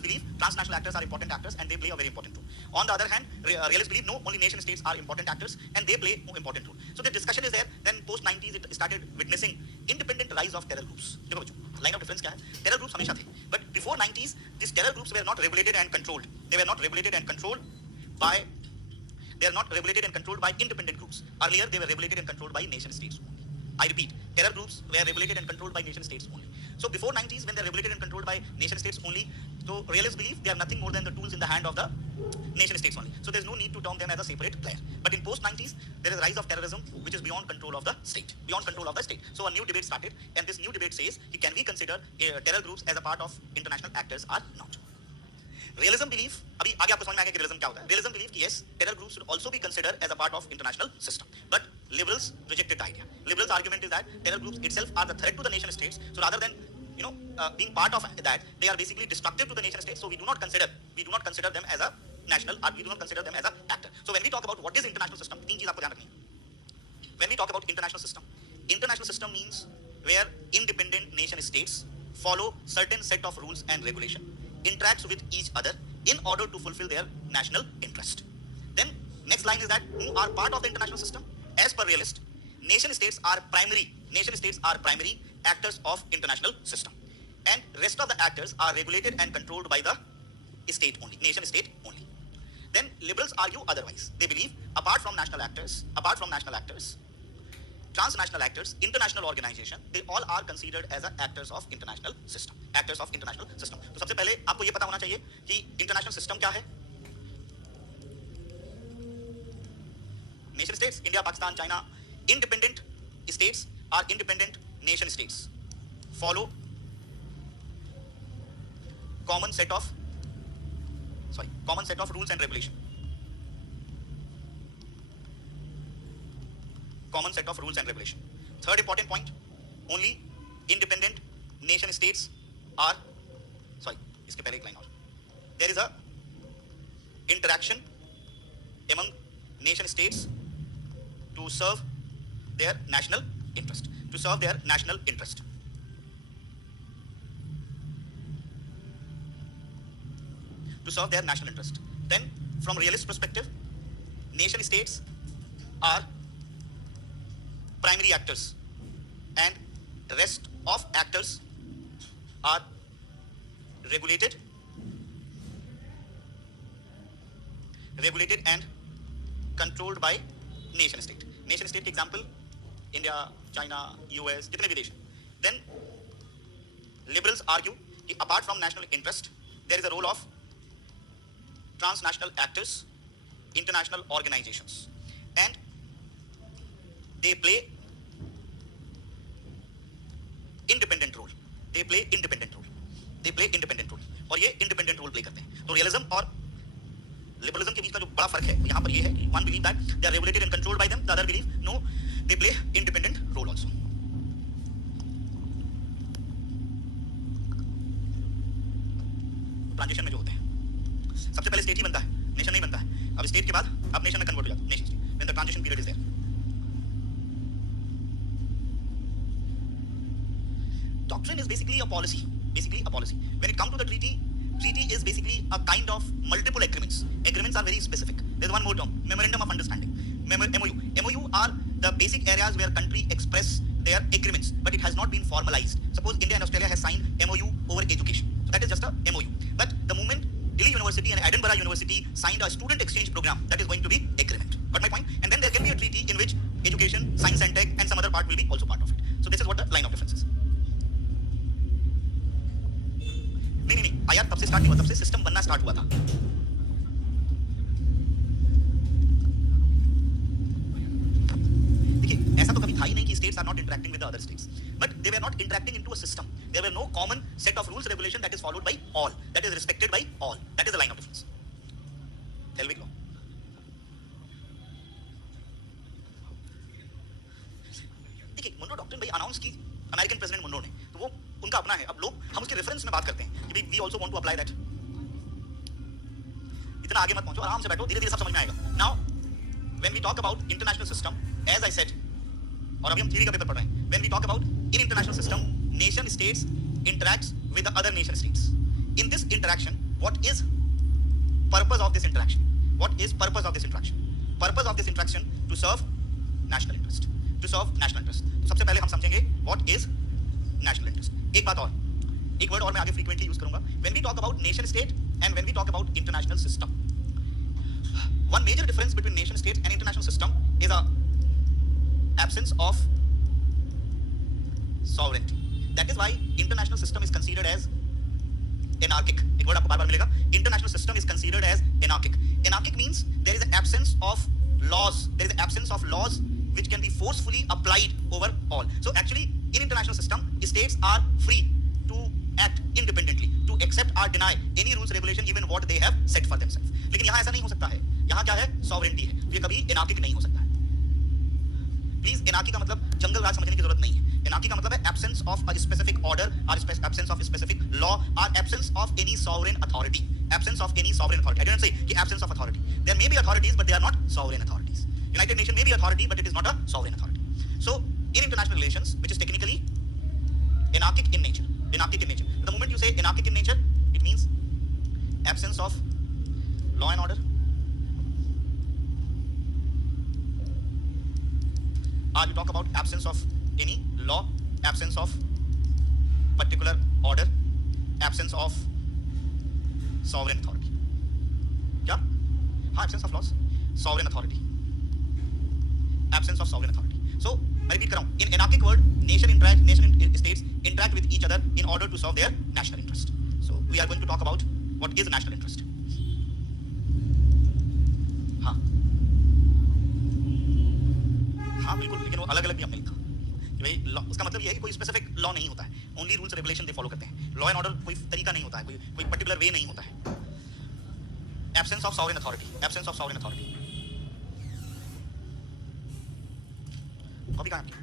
believe transnational actors are important actors and they play a very important role. On the other hand, realists believe no, only nation states are important actors and they play an important role. So the discussion is there. Then post 90s it started witnessing independent rise of terror groups. देखो बच्चों, line of difference क्या है? Terror groups हमेशा थे, but before 90s these terror groups were not regulated and controlled. They were not regulated and controlled by independent groups. Earlier they were regulated and controlled by nation states only. I repeat, terror groups were regulated and controlled by nation states only. So before 90s, when they're regulated and controlled by nation states only, so realists believe they are nothing more than the tools in the hand of the nation states only. So there's no need to term them as a separate player. But in post 90s, there is a rise of terrorism which is beyond control of the state. So a new debate started, and this new debate says, can we consider terror groups as a part of international actors or not? Realism belief, अभी आगे आपको समझ में आएगा कि realism क्या होता है. Realism believe कि yes, terror groups should also be considered as a part of international system. But liberals rejected the idea. Liberals' argument is that terror groups itself are the threat to the nation states. So rather than being part of that, they are basically destructive to the nation state. So we do not consider them as a national, or we do not consider them as a actor. So when we talk about what is international system, तीन चीज आपको ध्यान रखनी है. When we talk about international system means where independent nation states follow certain set of rules and regulation, interacts with each other in order to fulfill their national interest. Then next line is that who are part of the international system? As per realist, nation states are primary actors of international system, and rest of the actors are regulated and controlled by the state only, nation state only. Then liberals argue otherwise. They believe apart from national actors, transnational actors, international organization, they all are considered as actors of international system. तो सबसे पहले आपको ये पता होना चाहिए कि international system क्या है. Nation states, India, Pakistan, China, independent states are independent nation states, follow common set of rules and regulation. Third important point, only independent nation states are, इसके पहले एक लाइन और, there is a interaction among nation states to serve their national interest. Then from realist perspective, nation states are primary actors and the rest of actors are regulated and controlled by nation state. Nation state के example India, China, US, जितने भी देश. Then liberals argue कि apart from national interest, there is a role of transnational actors, international organizations, and they play independent role. और ये independent role play करते हैं. तो realism और liberalism के बीच का जो बड़ा फर्क है यहाँ पर ये है कि one believe that they are regulated and controlled by them, the other believe no, they play independent role also. Transition में जो होते हैं सबसे पहले स्टेट ही बनता है, नेशन नहीं बनता है. अब स्टेट के बाद अब नेशन में कन्वर्ट हो जाता है, nation state, when the transition period is there. Doctrine is basically a policy. When it comes to the treaty is basically a kind of multiple agreements. Agreements are very specific. There's one more term, memorandum of understanding, MOU are the basic areas where country express their agreements, but it has not been formalized. Suppose India and Australia has signed MOU over education, so that is just a MOU. But the moment Delhi University and Edinburgh University signed a student exchange program, that is going to be agreement. But my point, and then there can be a treaty in which education, science and tech and some other part will be also part of it. So this is what the line of difference is. नहीं आया तब से start नहीं हुआ, तब से system बनना start हुआ था. देखिए ऐसा तो कभी था ही नहीं कि states are not interacting with the other states, but they were not interacting into a system. There were no common set of rules regulation that is followed by all, that is respected by all. That is the line of difference. Helvig law. देखिए Monro doctrine भाई announce की American president Monro ने, तो वो उनका अपना है. अब लोग हम उसके रेफरेंस में बात करते हैं कि we also want to apply that. इतना आगे मत पहुंचो, आराम से बैठो, धीरे-धीरे सब समझ में आएगा. Now when we talk about international system, as I said, और अभी हम थ्योरी का पेपर पढ़ रहे हैं, when we talk about in international system, nation states interacts with the other nation states. In this interaction, what is purpose of this interaction? Purpose of this interaction to serve national interest. To सबसे पहले हम समझेंगे what is national interest. एक बात और, एक word और मैं आगे frequently यूज करूंगा. When we talk about nation state and when we talk about international system, one major difference between nation state and international system is a absence of sovereignty. That is why international system is considered as anarchic. एक word आपको बार-बार मिलेगा. International system is considered as anarchic. Anarchic means there is an absence of laws. There is an absence of laws which can be forcefully applied over all. So actually, in international system, states are free to act independently, to accept or deny any rules, regulation, even what they have set for themselves. लेकिन यहाँ ऐसा नहीं हो सकता है. यहाँ क्या है? Sovereignty है. तो ये कभी anarchic नहीं हो सकता है. Please, anarchy का मतलब जंगल राज समझने की जरूरत नहीं है. Anarchy का मतलब है absence of a specific order, or absence of a specific law, or absence of any sovereign authority. Absence of any sovereign authority. I didn't say कि absence of authority. There may be authorities, but they are not sovereign authorities. United Nations may be authority, but it is not a sovereign authority. So, in international relations, which is technically anarchic in nature. Anarchic in nature. The moment you say anarchic in nature, it means absence of law and order. Or you talk about absence of any law, absence of particular order, absence of sovereign authority. क्या? हाँ, absence of laws, sovereign authority. Absence of sovereign authority. So, मैं repeat कर रहा हूँ. In anarchic world, nation states interact with each other in order to serve their national interest. So, we are going to talk about what is national interest. हाँ, हाँ बिल्कुल, लेकिन वो अलग अलग नियम नहीं था कि भाई उसका मतलब ये है कि कोई स्पेसिफिक लॉ नहीं होता है, only rules regulation they follow करते हैं. लॉ एंड ऑर्डर कोई तरीका नहीं होता है, कोई पर्टिकुलर वे नहीं होता है. Absence of sovereign authority, absence of sovereign authority. Copy कहाँ है आपकी?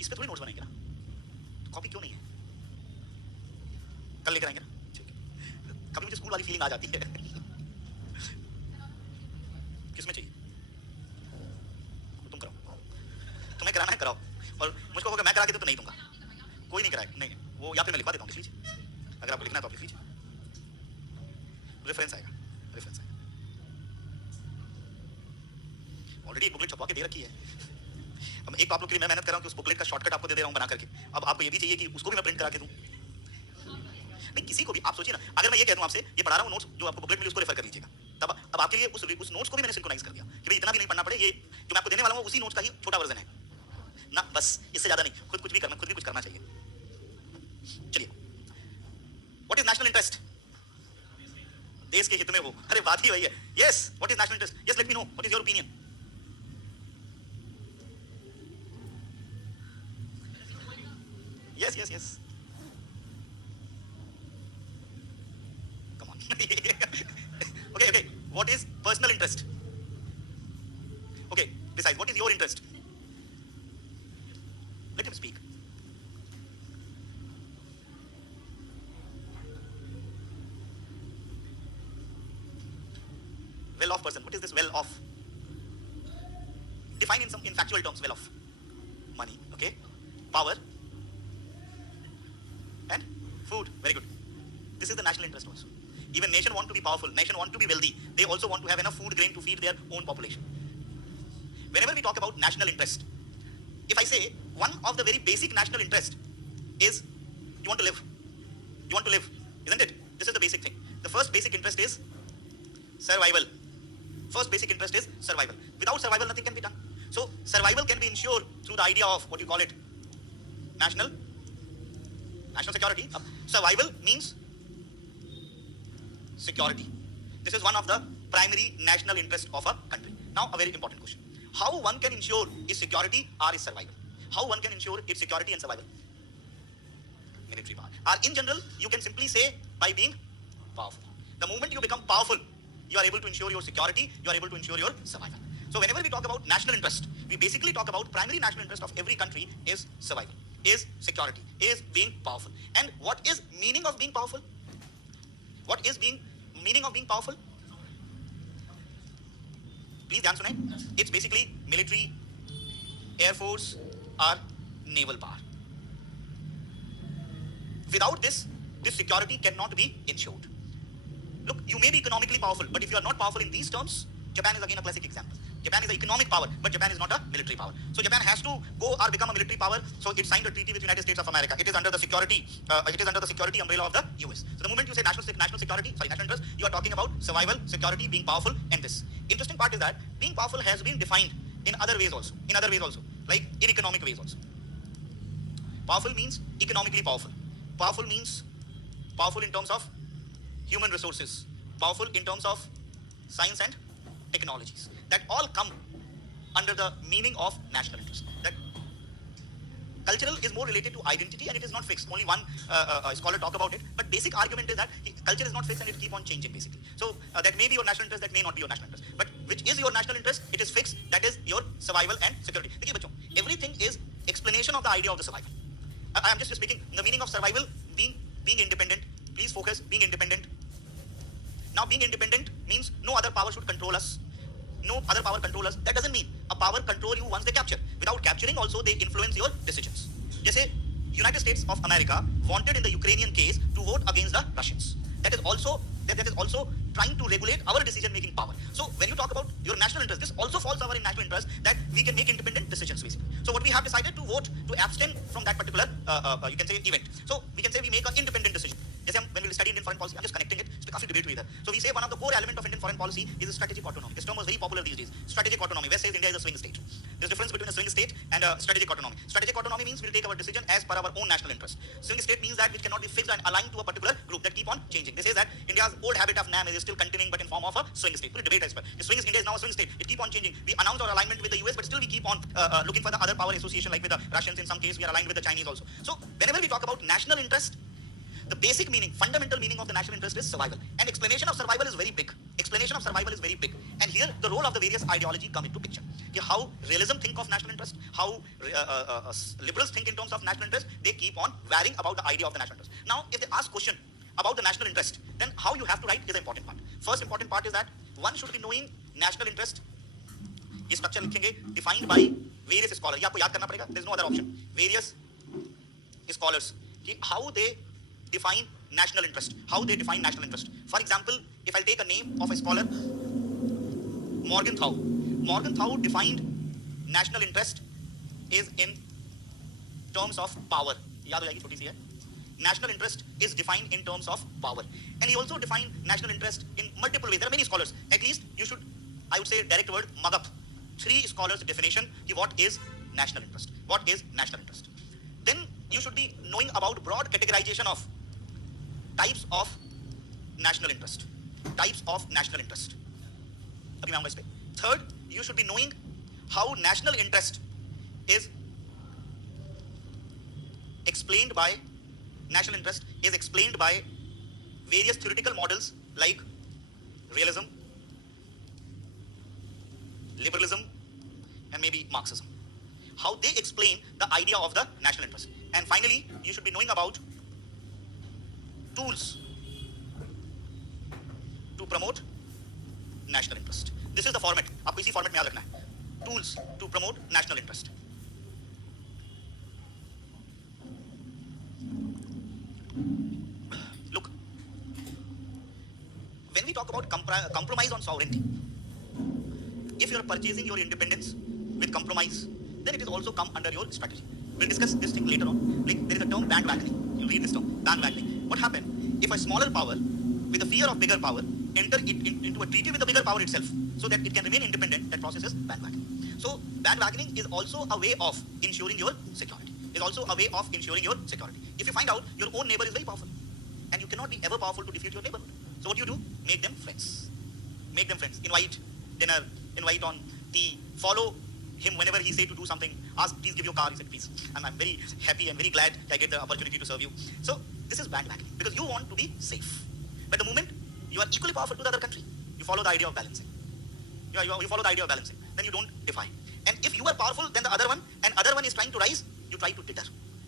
इस पे थोड़ी नोट्स बनाएंगे ना, तो कॉपी क्यों नहीं है? कल लेकर आएंगे ना. ठीक है, कभी मुझे स्कूल वाली फीलिंग आ जाती है. किसमें चाहिए? तुम कराओ, तुम्हें कराना है कराओ, और मुझको होगा मैं करा के तो नहीं दूंगा. कोई नहीं कराएगा, नहीं वो या फिर मैं लिखवा देता हूँ, लिख लीजिए. अगर आपको लिखना है तो आप लिख लीजिए, रेफरेंस आएगा, रेफरेंस आएगा. ऑलरेडी एक बुकलेट छपवा के दे रखी है. अब एक आप लोग के लिए मैं मेहनत कर रहा हूँ कि उस बुकलेट का शॉर्टकट आपको दे रहा हूँ बना करके. अब आपको ये भी चाहिए कि उसको भी मैं प्रिंट करा के दूँ. नहीं, किसी को भी आप सोचिए ना, अगर मैं ये कह दूँ आपसे ये पढ़ा रहा हूँ नोट्स जो आपको बुकलेट मिली उसको रेफर कर लीजिएगा, तब अब आपके लिए उस नोट्स को भी मैंने सिंक्रोनाइज कर दिया कि भाई इतना भी नहीं पढ़ना पड़े, ये जो मैं आपको देने वाला हूँ उसी नोट्स का ही छोटा वर्जन है ना, बस इससे ज्यादा नहीं. खुद कुछ भी करना, खुद भी कुछ करना चाहिए. चलिए, व्हाट इज नेशनल इंटरेस्ट? देश के हित में हो. अरे बात ही वही है. Yes, what is national interest? Yes, let me know what is your opinion. Yes, yes, yes. Come on. Okay. What is personal interest? Okay, decide. What is your interest? Let him speak. Well-off person. What is this well-off? Define in factual terms well-off. Money. Okay. Power. And food. Very good. This is the national interest also. Even nation want to be powerful, nation want to be wealthy. They also want to have enough food grain to feed their own population. Whenever we talk about national interest, if I say one of the very basic national interest is you want to live. You want to live, isn't it? This is the basic thing. The first basic interest is survival. First basic interest is survival. Without survival, nothing can be done. So survival can be ensured through the idea of what you call it national security. Survival means security. This is one of the primary national interests of a country. Now, a very important question. How one can ensure its security or its survival? How one can ensure its security and survival? Military power. Or in general, you can simply say by being powerful. The moment you become powerful, you are able to ensure your security, you are able to ensure your survival. So whenever we talk about national interest, we basically talk about primary national interest of every country is survival, is security, is being powerful. And what is meaning of being powerful? What is meaning of being powerful? Please ध्यान सुने. It's basically military, air force or naval power. Without this security cannot be ensured. Look, you may be economically powerful, but if you are not powerful in these terms, Japan is again a classic example. Japan is an economic power, but Japan is not a military power. So Japan has to go or become a military power. So it signed a treaty with United States of America. It is under the security. Umbrella of the US. So the moment you say national interest, you are talking about survival, security, being powerful, and this. Interesting part is that being powerful has been defined in other ways also. Like in economic ways also. Powerful means economically powerful. Powerful means powerful in terms of human resources. Powerful in terms of science and technologies. That all come under the meaning of national interest. That Cultural is more related to identity and it is not fixed. Only one scholar talk about it. But basic argument is that culture is not fixed and it keep on changing basically. So that may be your national interest, that may not be your national interest. But which is your national interest? It is fixed. That is your survival and security. देखिए बच्चों, everything is explanation of the idea of the survival. I am just speaking the meaning of survival, being independent. Please focus, being independent. Now being independent means no other power should control us. No other power control us. That doesn't mean a power control you once they capture. Without capturing also they influence your decisions. जैसे United States of America wanted in the Ukrainian case to vote against the Russians. That is also trying to regulate our decision making power. So when you talk about your national interest, this also falls our national interest that we can make independent decisions basically. So what we have decided to vote to abstain from that particular you can say event. So we can say we make an independent decision. जैसे हम when we study Indian foreign policy, I'm just connecting it. इस पे काफी debate हुई इधर. So we say one of the core element of Indian foreign policy is strategic autonomy. This term was very popular these days. Strategic autonomy. West says India is a swing state. There's difference between a swing state and a strategic autonomy. Strategic autonomy means we'll take our decision as per our own national interest. Swing state means that which cannot be fixed and aligned to a particular group that keep on changing. They say that India's old habit of NAM is still continuing but in form of a swing state. We'll debate as well. The swing India is now a swing state. It keep on changing. We announce our alignment with the US, but still we keep on looking for the other power association like with the Russians. In some case, we are aligned with the Chinese also. So whenever we talk about national interest, the basic meaning, fundamental meaning of the national interest is survival. And explanation of survival is very big. Explanation of survival is very big. And here the role of the various ideology come into picture. How realism think of national interest, how liberals think in terms of national interest, they keep on varying about the idea of the national interest. Now, if they ask question about the national interest, then how you have to write is the important part. First important part is that one should be knowing national interest. ये structure लिखेंगे defined by various scholars. ये आपको याद करना पड़ेगा. There is no other option. Various scholars. How they define national interest. How they define national interest. For example, if I take a name of a scholar, Morgenthau. Morgenthau defined national interest is in terms of power. याद हो जाएगी छोटी सी है. National interest is defined in terms of power. And he also defined national interest in multiple ways. There are many scholars. At least you should, I would say, direct word, mug up 3 scholars' definition of what is national interest. What is national interest? Then you should be knowing about broad categorization of types of national interest. Types of national interest. अभी मैं आऊँगा इस पे. Third, you should be knowing how national interest is explained by various theoretical models like realism, liberalism, and maybe Marxism. How they explain the idea of the national interest. And finally, you should be knowing about tools to promote national interest. This is the format. आपको इसी format में याद रखना है. Tools to promote national interest. Look, when we talk about compromise on sovereignty, if you are purchasing your independence with compromise, then it is also come under your strategy. We'll discuss this thing later on. Like there is a term bandwagoning. You read this term, bandwagoning. What happened if a smaller power with the fear of bigger power enter into a treaty with the bigger power itself so that it can remain independent? That process is bandwagoning. So bandwagoning is also a way of ensuring your security. If you find out your own neighbor is very powerful and you cannot be ever powerful to defeat your neighbor, so what do? Make them friends. Invite dinner, invite on tea, follow him whenever he say to do something. Ask, please give your car. He said, please. And I'm very happy and very glad I get the opportunity to serve you. So this is bandwagoning because you want to be safe. But the moment you are equally powerful to the other country, you follow the idea of balancing. You follow the idea of balancing. Then you don't defy. And if you are powerful than the other one, and other one is trying to rise, you try to deter.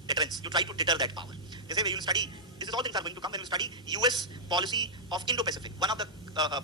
Deterrence. You try to deter that power. They say when you study, this is all things are going to come when you study US policy of Indo-Pacific. One of the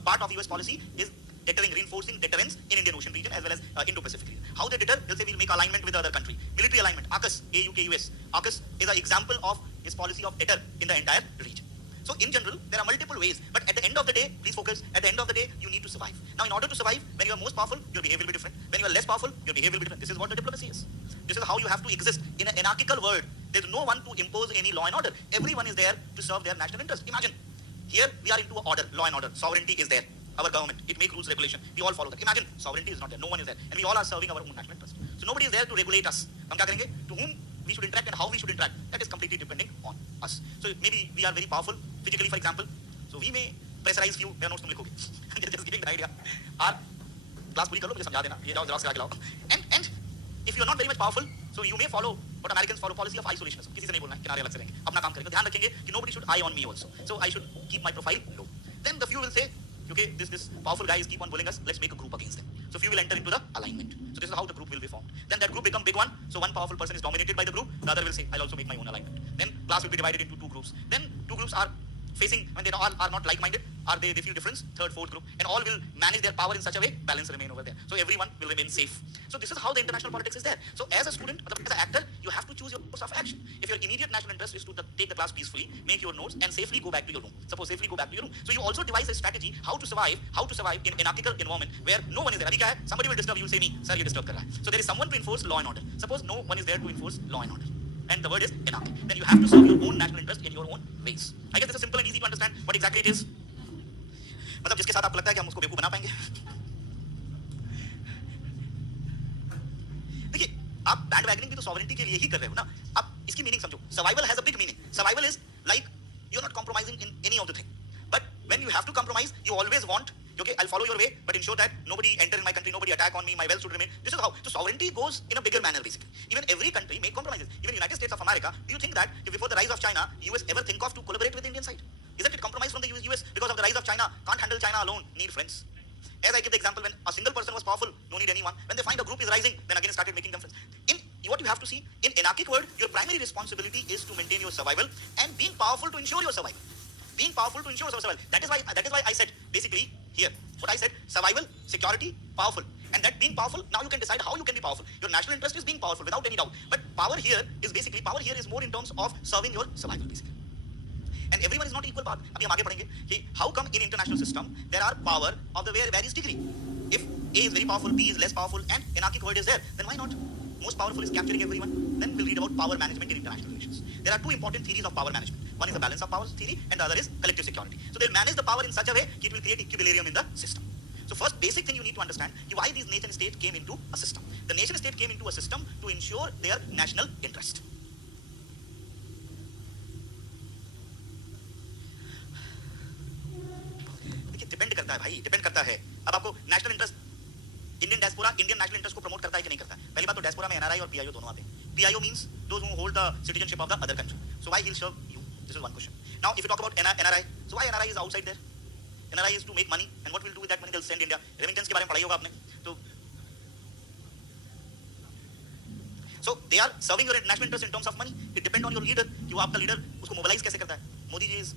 part of US policy is reinforcing deterrence in Indian Ocean region as well as Indo-Pacific region. How they deter? They'll say we'll make alignment with the other country. Military alignment. AUKUS, AUKUS. AUKUS is an example of his policy of deter in the entire region. So in general, there are multiple ways, but at the end of the day, please focus, at the end of the day, you need to survive. Now in order to survive, when you are most powerful, your behavior will be different. When you are less powerful, your behavior will be different. This is what the diplomacy is. This is how you have to exist in an anarchical world. There is no one to impose any law and order. Everyone is there to serve their national interest. Imagine, here we are into order, law and order. Sovereignty is there. Our government, it makes rules, regulation. We all follow that. Imagine, sovereignty is not there. No one is there. And we all are serving our own national interest. So nobody is there to regulate us. हम क्या करेंगे? To whom we should interact and how we should interact. That is completely depending on us. So maybe we are very powerful physically, for example. So we may pressurize few. मेरा notes तुम लिखोगे. Just giving the idea. और class पूरी कर लो, मुझे समझा देना. ये जाओ xerox करा के लाओ. And if you are not very much powerful, so you may follow But Americans follow policy of isolationism. किसी से नहीं बोलना है, किनारे अलग से रहेंगे, अपना काम करेंगे, ध्यान रखेंगे कि nobody should eye on me also. So I should keep my profile low. Then the few will say, okay, this powerful guy is keep on bullying us. Let's make a group against them. So few will enter into the alignment. So this is how the group will be formed. Then that group become big one. So one powerful person is dominated by the group. The other will say, I'll also make my own alignment. Then class will be divided into two groups. Then two groups are facing, when they all are not like-minded, they feel difference, third, fourth group, and all will manage their power in such a way, balance remain over there. So everyone will remain safe. So this is how the international politics is there. So as a student, as an actor, you have to choose your course of action. If your immediate national interest is to take the class peacefully, make your notes, and safely go back to your room. Suppose safely go back to your room. So you also devise a strategy how to survive in anarchical environment where no one is there. Somebody will disturb you, say me, sir, you disturb kar raha hai. So there is someone to enforce law and order. Suppose no one is there to enforce law and order. And the word is anarchy. Then you have to serve your own national interest in your own ways. I guess this is simple and easy to understand what exactly it is. मतलब जिसके साथ आपको लगता है कि हम उसको बेवकूफ बना पाएंगे. देखिए, आप बैंड वैगनिंग भी तो सॉवरेनिटी के लिए ही कर रहे हो ना. आप इसकी मीनिंग समझो. Survival has a big meaning. Survival is like you are not compromising in any of the thing. But when you have to compromise, you always want, okay, I'll follow your way, but ensure that nobody enter in my country, nobody attack on me, my wealth should remain. This is how. So sovereignty goes in a bigger manner basically. Even every country make compromises. Even United States of America, do you think that before the rise of China, US ever think of to collaborate with the Indian side? Isn't it compromise from the US because of the rise of China? Can't handle China alone, need friends. As I give the example, when a single person was powerful, no need anyone. When they find a group is rising, then again started making them friends. In what you have to see, in anarchic world, your primary responsibility is to maintain your survival and being powerful to ensure your survival. Being powerful to ensure survival. That is why I said basically here what I said: survival, security, powerful. And that being powerful, now you can decide how you can be powerful. Your national interest is being powerful without any doubt. But power here is more in terms of serving your survival basically. And everyone is not equal path. अभी हम आगे पढ़ेंगे कि how come in international system there are power of the various degree. If A is very powerful, B is less powerful, and anarchic word is there, then why not? Most powerful is capturing everyone. Then we'll read about power management in international relations. There are two important theories of power management. One is the balance of powers theory, and the other is collective security. So they'll manage the power in such a way that it will create equilibrium in the system. So first basic thing you need to understand is why these nation state came into a system. The nation state came into a system to ensure their national interest. देखिए depend करता है भाई, depend करता है. अब आपको national interest, Indian diaspora Indian national interest को promote करता है कि नहीं करता है. पहली बात तो डायस्पोरा में एनआरआई और पीआईओ दोनों आते हैं. PIO means those who hold the citizenship of the other country. So why he will serve you? This is one question. Now if you talk about NRI, so why NRI is outside there? NRI is to make money, and what will do with that money? They'll send India. Remittance के बारे में पढ़ाई होगा आपने. तो so they are serving your national interest in terms of money. It depends on your leader कि वो आपका leader उसको mobilize कैसे करता है. Modi ji is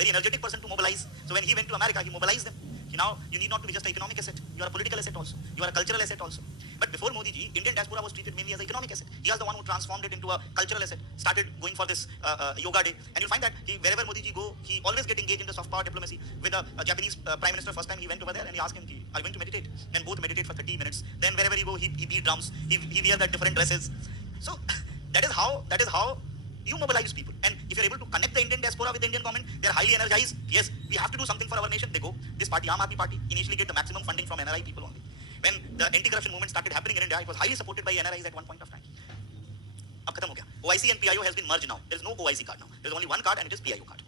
very energetic person to mobilize. So when he went to America, he mobilized them. Now you need not to be just an economic asset. You are a political asset also. You are a cultural asset also. But before Modi ji, Indian diaspora was treated mainly as an economic asset. He was the one who transformed it into a cultural asset. Started going for this yoga day, and you'll find that wherever Modi ji go, he always get engaged in the soft power diplomacy with a Japanese prime minister. First time he went over there and he asked him, "Are you going to meditate?" And both meditate for 30 minutes. Then wherever he go, he beat drums. He wear that different dresses. So that is how you mobilize people. And if you're able to connect the Indian diaspora with the Indian government, they're highly energized. Yes, we have to do something for our nation. They go. This party, Aam Aadmi Party, initially get the maximum funding from NRI people only. When the anti-corruption movement started happening in India, it was highly supported by NRIs at one point of time. अब खत्म हो गया. OIC and PIO has been merged now. There is no OIC card now. There is only one card and it is PIO card.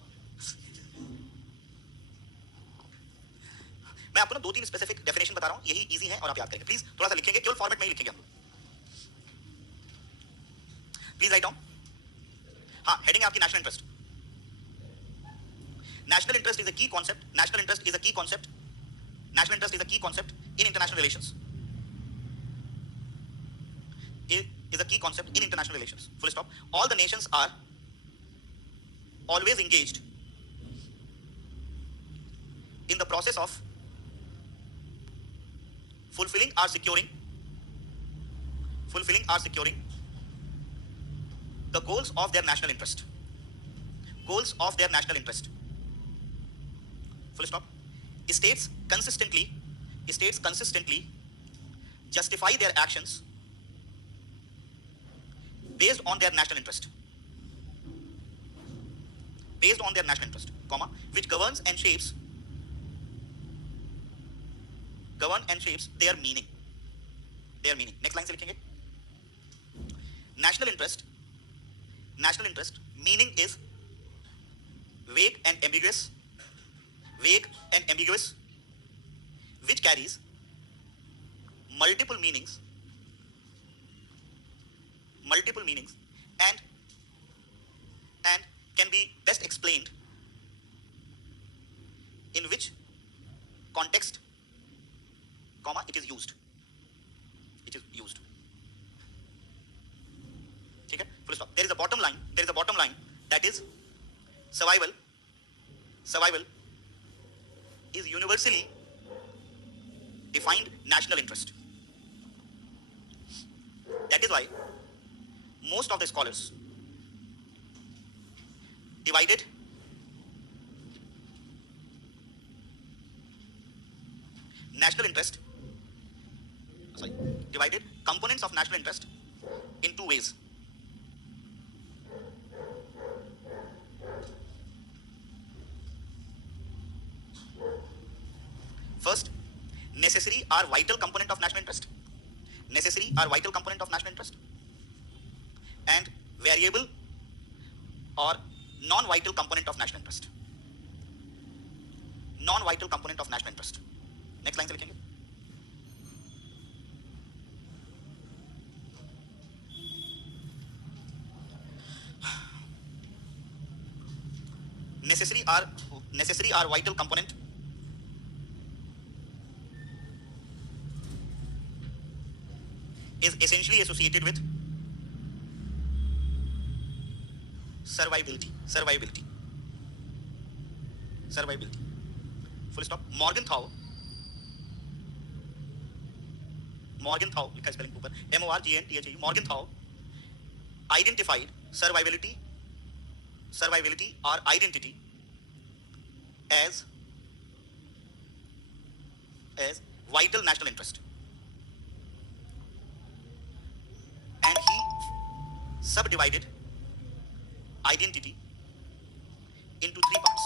मैं आपको ना 2-3 specific definition बता रहा हूँ. यही इजी है और आप याद करेंगे. प्लीज थोड़ा सा लिखेंगे, केवल फॉर्मेट में ही लिखेंगे हम. Please write down. हाँ, हेडिंग है आपकी national interest. National interest is a key concept. National interest is a key concept. National interest is a key concept in international relations. Is a key concept in international relations. Full stop. All the nations are always engaged in the process of fulfilling or securing the goals of their national interest. Goals of their national interest. Full stop. States consistently justify their actions based on their national interest. Based on their national interest, comma, which governs and shapes their meaning. Their meaning. Next line से लिखेंगे. National interest meaning is vague and ambiguous, which carries multiple meanings and can be best explained in which context, comma, it is used. It is used. Okay? Full stop. There is a bottom line. There is a bottom line that is survival. Survival is universally defined national interest. That is why most of the scholars divided national interest, divided components of national interest in two ways. First, necessary or vital component of national interest. Necessary or vital component of national interest. And variable or non-vital component of national interest. Non-vital component of national interest. Next line से लिखेंगे. necessary or vital component is essentially associated with survivability. Full stop. Morgenthau लिखा है spelling ऊपर, MORGNTHAU. Morgenthau identified survivability or identity as vital national interest, and he subdivided identity into three parts.